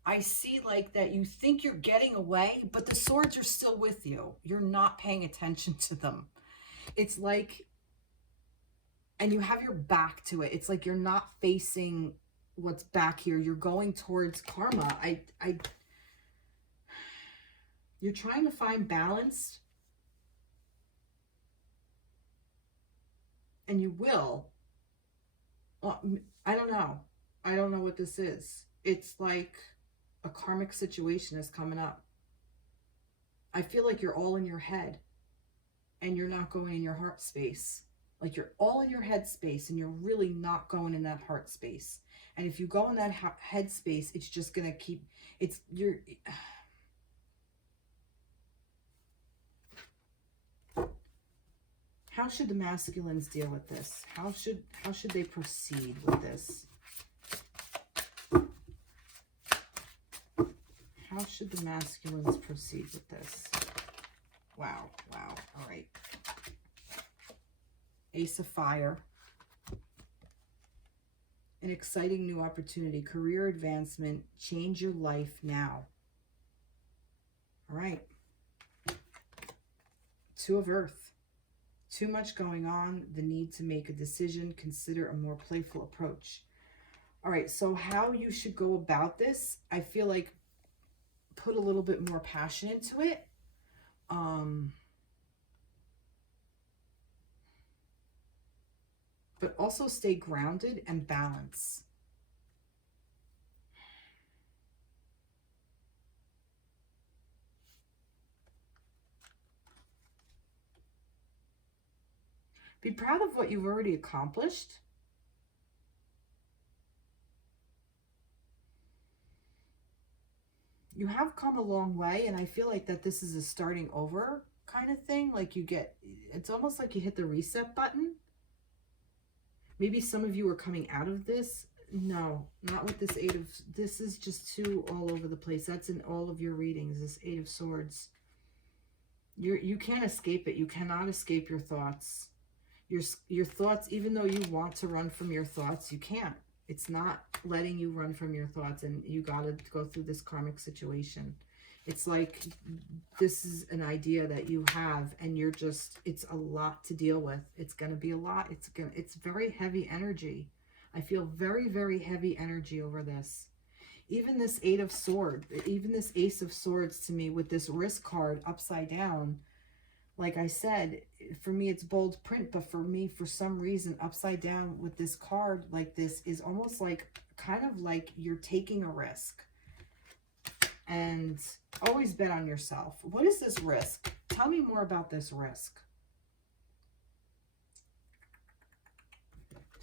I see like that you think you're getting away, but the swords are still with you. You're not paying attention to them. It's like and you have your back to it. It's like you're not facing what's back here. You're going towards karma. You're trying to find balance, and you will. Well, I don't know. I don't know what this is. It's like a karmic situation is coming up. I feel like you're all in your head and you're not going in your heart space. Like you're all in your head space and you're really not going in that heart space. And if you go in that head space, it's just going to keep, how should the masculines deal with this? How should they proceed with this? How should the masculines proceed with this? Wow. All right. Ace of Fire. An exciting new opportunity. Career advancement. Change your life now. All right. Two of Earth. Too much going on. The need to make a decision. Consider a more playful approach. All right. So how you should go about this, I feel like put a little bit more passion into it. But also stay grounded and balance. Be proud of what you've already accomplished. You have come a long way, and I feel like that this is a starting over kind of thing. Like it's almost like you hit the reset button. Maybe some of you are coming out of this. No, not with this this is just too all over the place. That's in all of your readings, this Eight of Swords. You can't escape it. You cannot escape your thoughts. Your thoughts, even though you want to run from your thoughts, you can't. It's not letting you run from your thoughts, and you got to go through this karmic situation. It's like this is an idea that you have, and it's a lot to deal with. It's going to be a lot. It's very heavy energy. I feel very, very heavy energy over this. Even this Eight of Swords, even this Ace of Swords to me with this Risk card upside down, like I said, for me it's bold print, but for me, for some reason, upside down with this card like this is almost like, kind of like you're taking a risk. And always bet on yourself. What is this risk? Tell me more about this risk.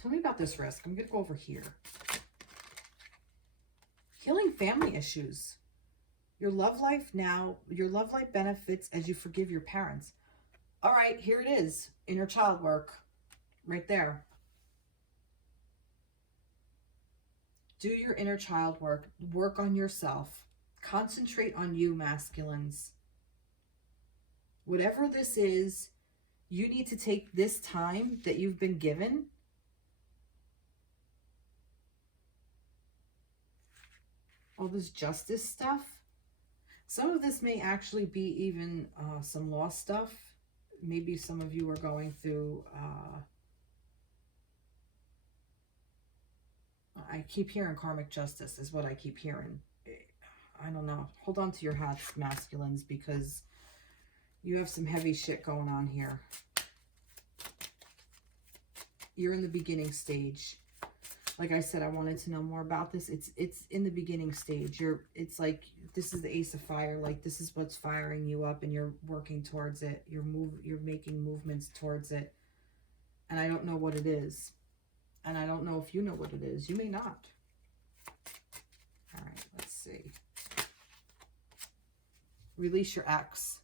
Tell me about this risk. I'm going to go over here. Healing family issues. Your love life now, your love life benefits as you forgive your parents. All right, here it is. Inner child work. Right there. Do your inner child work. Work on yourself. Concentrate on you, masculines. Whatever this is, you need to take this time that you've been given all this justice stuff. Some of this may actually be even some law stuff. Maybe some of you are going through, I keep hearing karmic justice is what I keep hearing. I don't know. Hold on to your hats, masculines, because you have some heavy shit going on here. You're in the beginning stage. Like I said, I wanted to know more about this. It's in the beginning stage. It's like this is the Ace of Fire. Like this is what's firing you up, and you're working towards it. You're making movements towards it. And I don't know what it is. And I don't know if you know what it is. You may not. All right, let's see. Release your ex.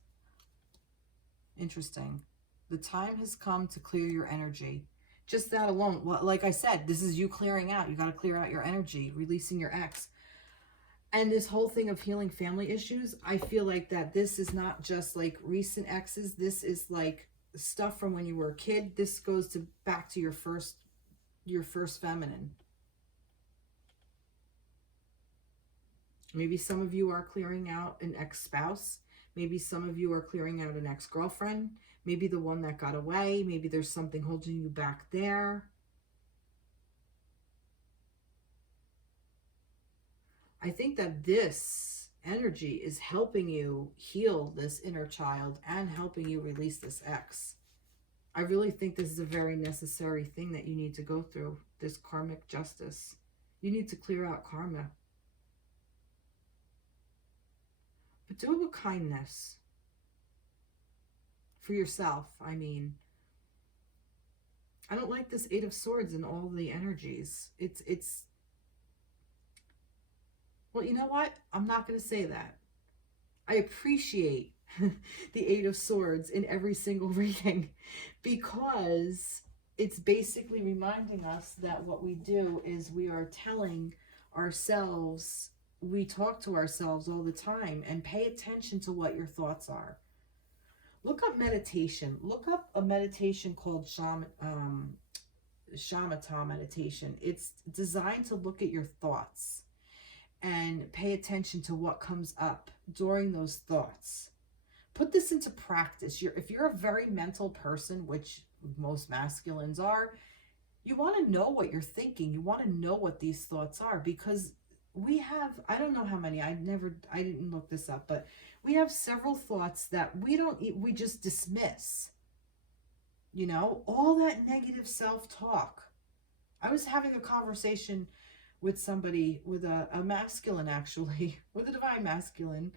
Interesting. The time has come to clear your energy. Just that alone. Well, like I said, this is you clearing out. You got to clear out your energy, releasing your ex. And this whole thing of healing family issues, I feel like that this is not just like recent exes. This is like stuff from when you were a kid. This goes back to your first feminine. Maybe some of you are clearing out an ex-spouse. Maybe some of you are clearing out an ex-girlfriend. Maybe the one that got away. Maybe there's something holding you back there. I think that this energy is helping you heal this inner child and helping you release this ex. I really think this is a very necessary thing that you need to go through, this karmic justice. You need to clear out karma. But do it with kindness. For yourself, I mean. I don't like this Eight of Swords and all the energies. It's well, you know what? I'm not going to say that. I appreciate the Eight of Swords in every single reading because it's basically reminding us that what we do is we are telling ourselves, we talk to ourselves all the time, and pay attention to what your thoughts are. Look up meditation. Look up a meditation called shamatha meditation. It's designed to look at your thoughts and pay attention to what comes up during those thoughts. Put this into practice. If you're a very mental person, which most masculines are, you want to know what you're thinking. You want to know what these thoughts are, because we have, I don't know how many, I didn't look this up, but we have several thoughts that we just dismiss. You know, all that negative self-talk. I was having a conversation with somebody, with a masculine actually, with a divine masculine,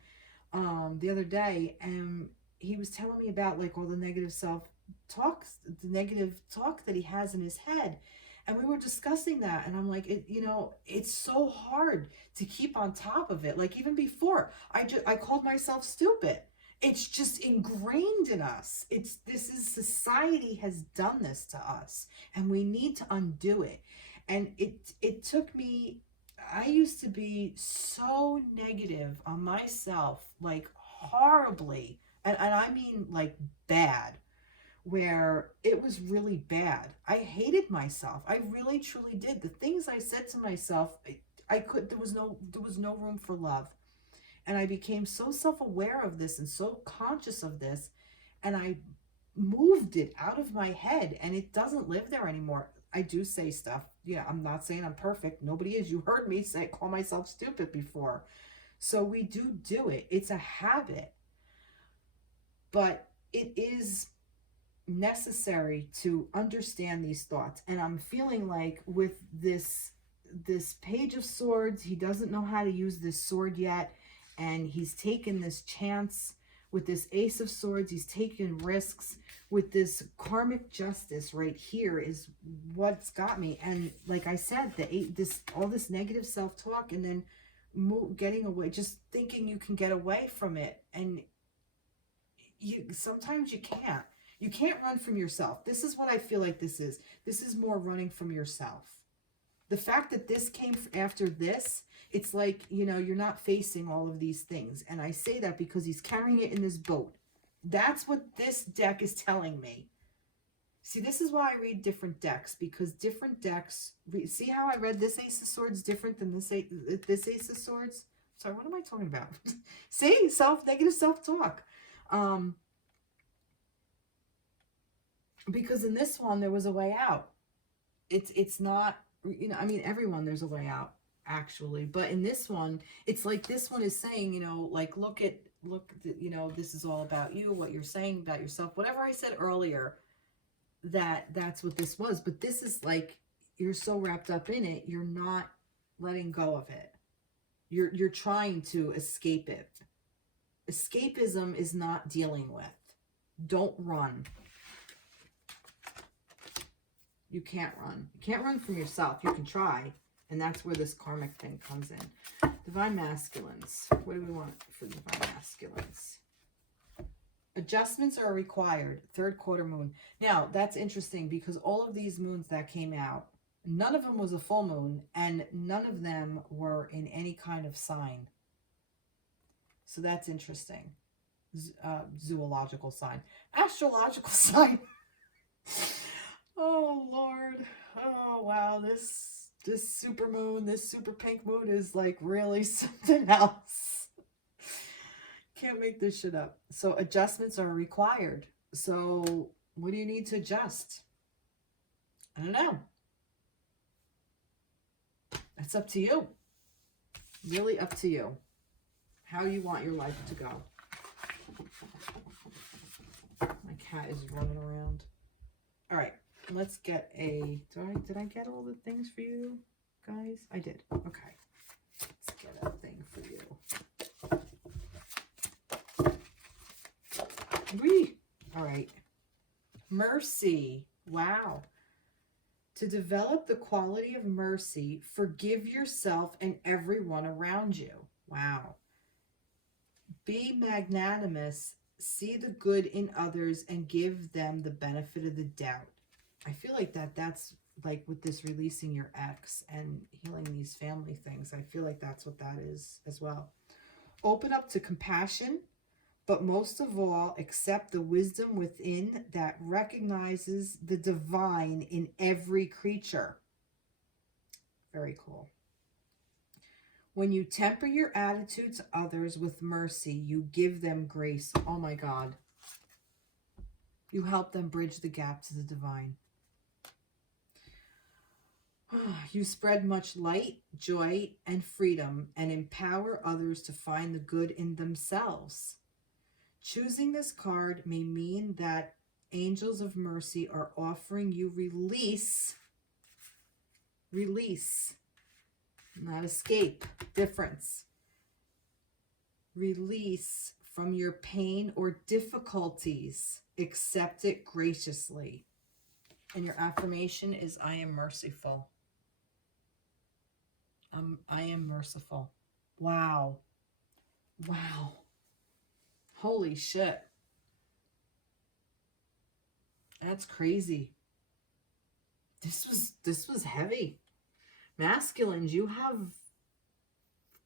the other day, and he was telling me about like all the negative self-talk, the negative talk that he has in his head. And we were discussing that, and I'm like, it's so hard to keep on top of it. Like even before, I called myself stupid. It's just ingrained in us. Society has done this to us, and we need to undo it. And it took me, I used to be so negative on myself, like horribly, and I mean like bad, where it was really bad. I hated myself. I really truly did. The things I said to myself, there was no room for love. And I became so self-aware of this and so conscious of this, and I moved it out of my head, and it doesn't live there anymore. I do say stuff. Yeah, I'm not saying I'm perfect. Nobody is. You heard me call myself stupid before. So we do it. It's a habit. But it is necessary to understand these thoughts. And I'm feeling like with this Page of Swords, he doesn't know how to use this sword yet. And he's taken this chance with this Ace of Swords. He's taken risks with this karmic justice right here is what's got me. And like I said, all this negative self-talk, and then getting away, just thinking you can get away from it. And sometimes you can't. You can't run from yourself. This is what I feel like this is. This is more running from yourself. The fact that this came after this, it's like, you're not facing all of these things. And I say that because he's carrying it in this boat. That's what this deck is telling me. See, this is why I read different decks, because different decks, see how I read this Ace of Swords different than this Ace of Swords? Sorry, what am I talking about? See, negative self-talk. Because in this one, there was a way out. It's not, I mean, everyone, there's a way out, actually. But in this one, it's like this one is saying, like, look, this is all about you, what you're saying about yourself. Whatever I said earlier, that's what this was. But this is like, you're so wrapped up in it, you're not letting go of it. You're trying to escape it. Escapism is not dealing with. Don't run. You can't run. You can't run from yourself. You can try. And that's where this karmic thing comes in. Divine masculines. What do we want for divine masculines? Adjustments are required. Third quarter moon. Now, that's interesting because all of these moons that came out, none of them was a full moon, and none of them were in any kind of sign. So that's interesting. Zoological sign. Astrological sign. Oh, Lord. Oh, wow. This super moon, this super pink moon is like really something else. Can't make this shit up. So adjustments are required. So what do you need to adjust? I don't know. It's up to you. Really up to you. How you want your life to go. My cat is running around. All right, let's get a... Did I get all the things for you guys? I did. Okay. Let's get a thing for you. Whee! All right. Mercy. Wow. To develop the quality of mercy, forgive yourself and everyone around you. Wow. Be magnanimous, see the good in others, and give them the benefit of the doubt. I feel like that's like with this releasing your ex and healing these family things. I feel like that's what that is as well. Open up to compassion, but most of all, accept the wisdom within that recognizes the divine in every creature. Very cool. When you temper your attitude to others with mercy, you give them grace. Oh my God. You help them bridge the gap to the divine. You spread much light, joy, and freedom, and empower others to find the good in themselves. Choosing this card may mean that angels of mercy are offering you release, not escape, difference. Release from your pain or difficulties. Accept it graciously. And your affirmation is, I am merciful. I am merciful. Wow. Wow. Holy shit. That's crazy. This was heavy. Masculines, you have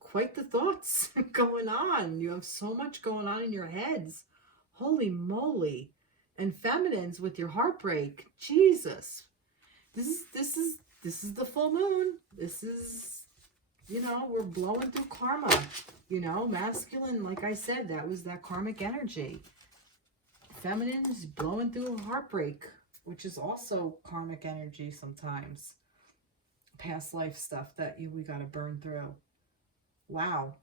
quite the thoughts going on. You have so much going on in your heads. Holy moly. And feminines with your heartbreak. Jesus. This is the full moon. This is, you know, we're blowing through karma. You know, masculine, like I said, that was that karmic energy. Feminine is blowing through a heartbreak, which is also karmic energy sometimes. Past life stuff that we got to burn through. Wow.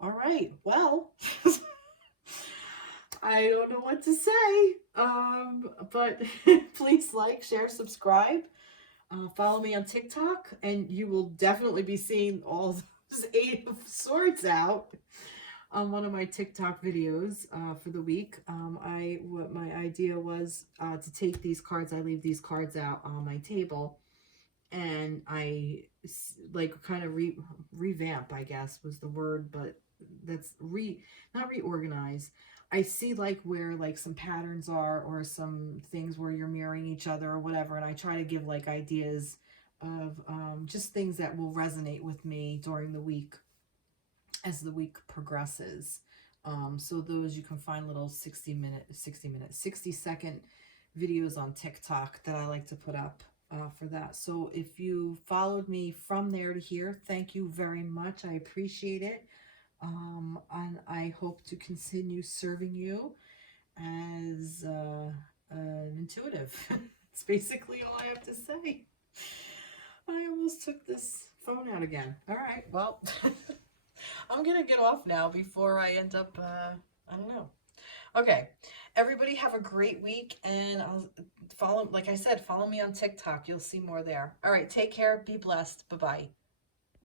All right. Well, I don't know what to say. But please like, share, subscribe. Follow me on TikTok, and you will definitely be seeing all those 8 of Swords out on one of my TikTok videos for the week. What my idea was to take these cards. I leave these cards out on my table, and I like kind of revamp, I guess was the word, but that's not reorganize. I see like where like some patterns are, or some things where you're mirroring each other or whatever, and I try to give like ideas of just things that will resonate with me during the week as the week progresses. So those, you can find little 60-second videos on TikTok that I like to put up for that. So if you followed me from there to here, thank you very much. I appreciate it. And I hope to continue serving you as an intuitive. It's basically all I have to say. I almost took this phone out again. All right, well, I'm going to get off now before I end up, I don't know. Okay, everybody have a great week, and I'll follow, like I said, follow me on TikTok. You'll see more there. All right, take care. Be blessed. Bye-bye.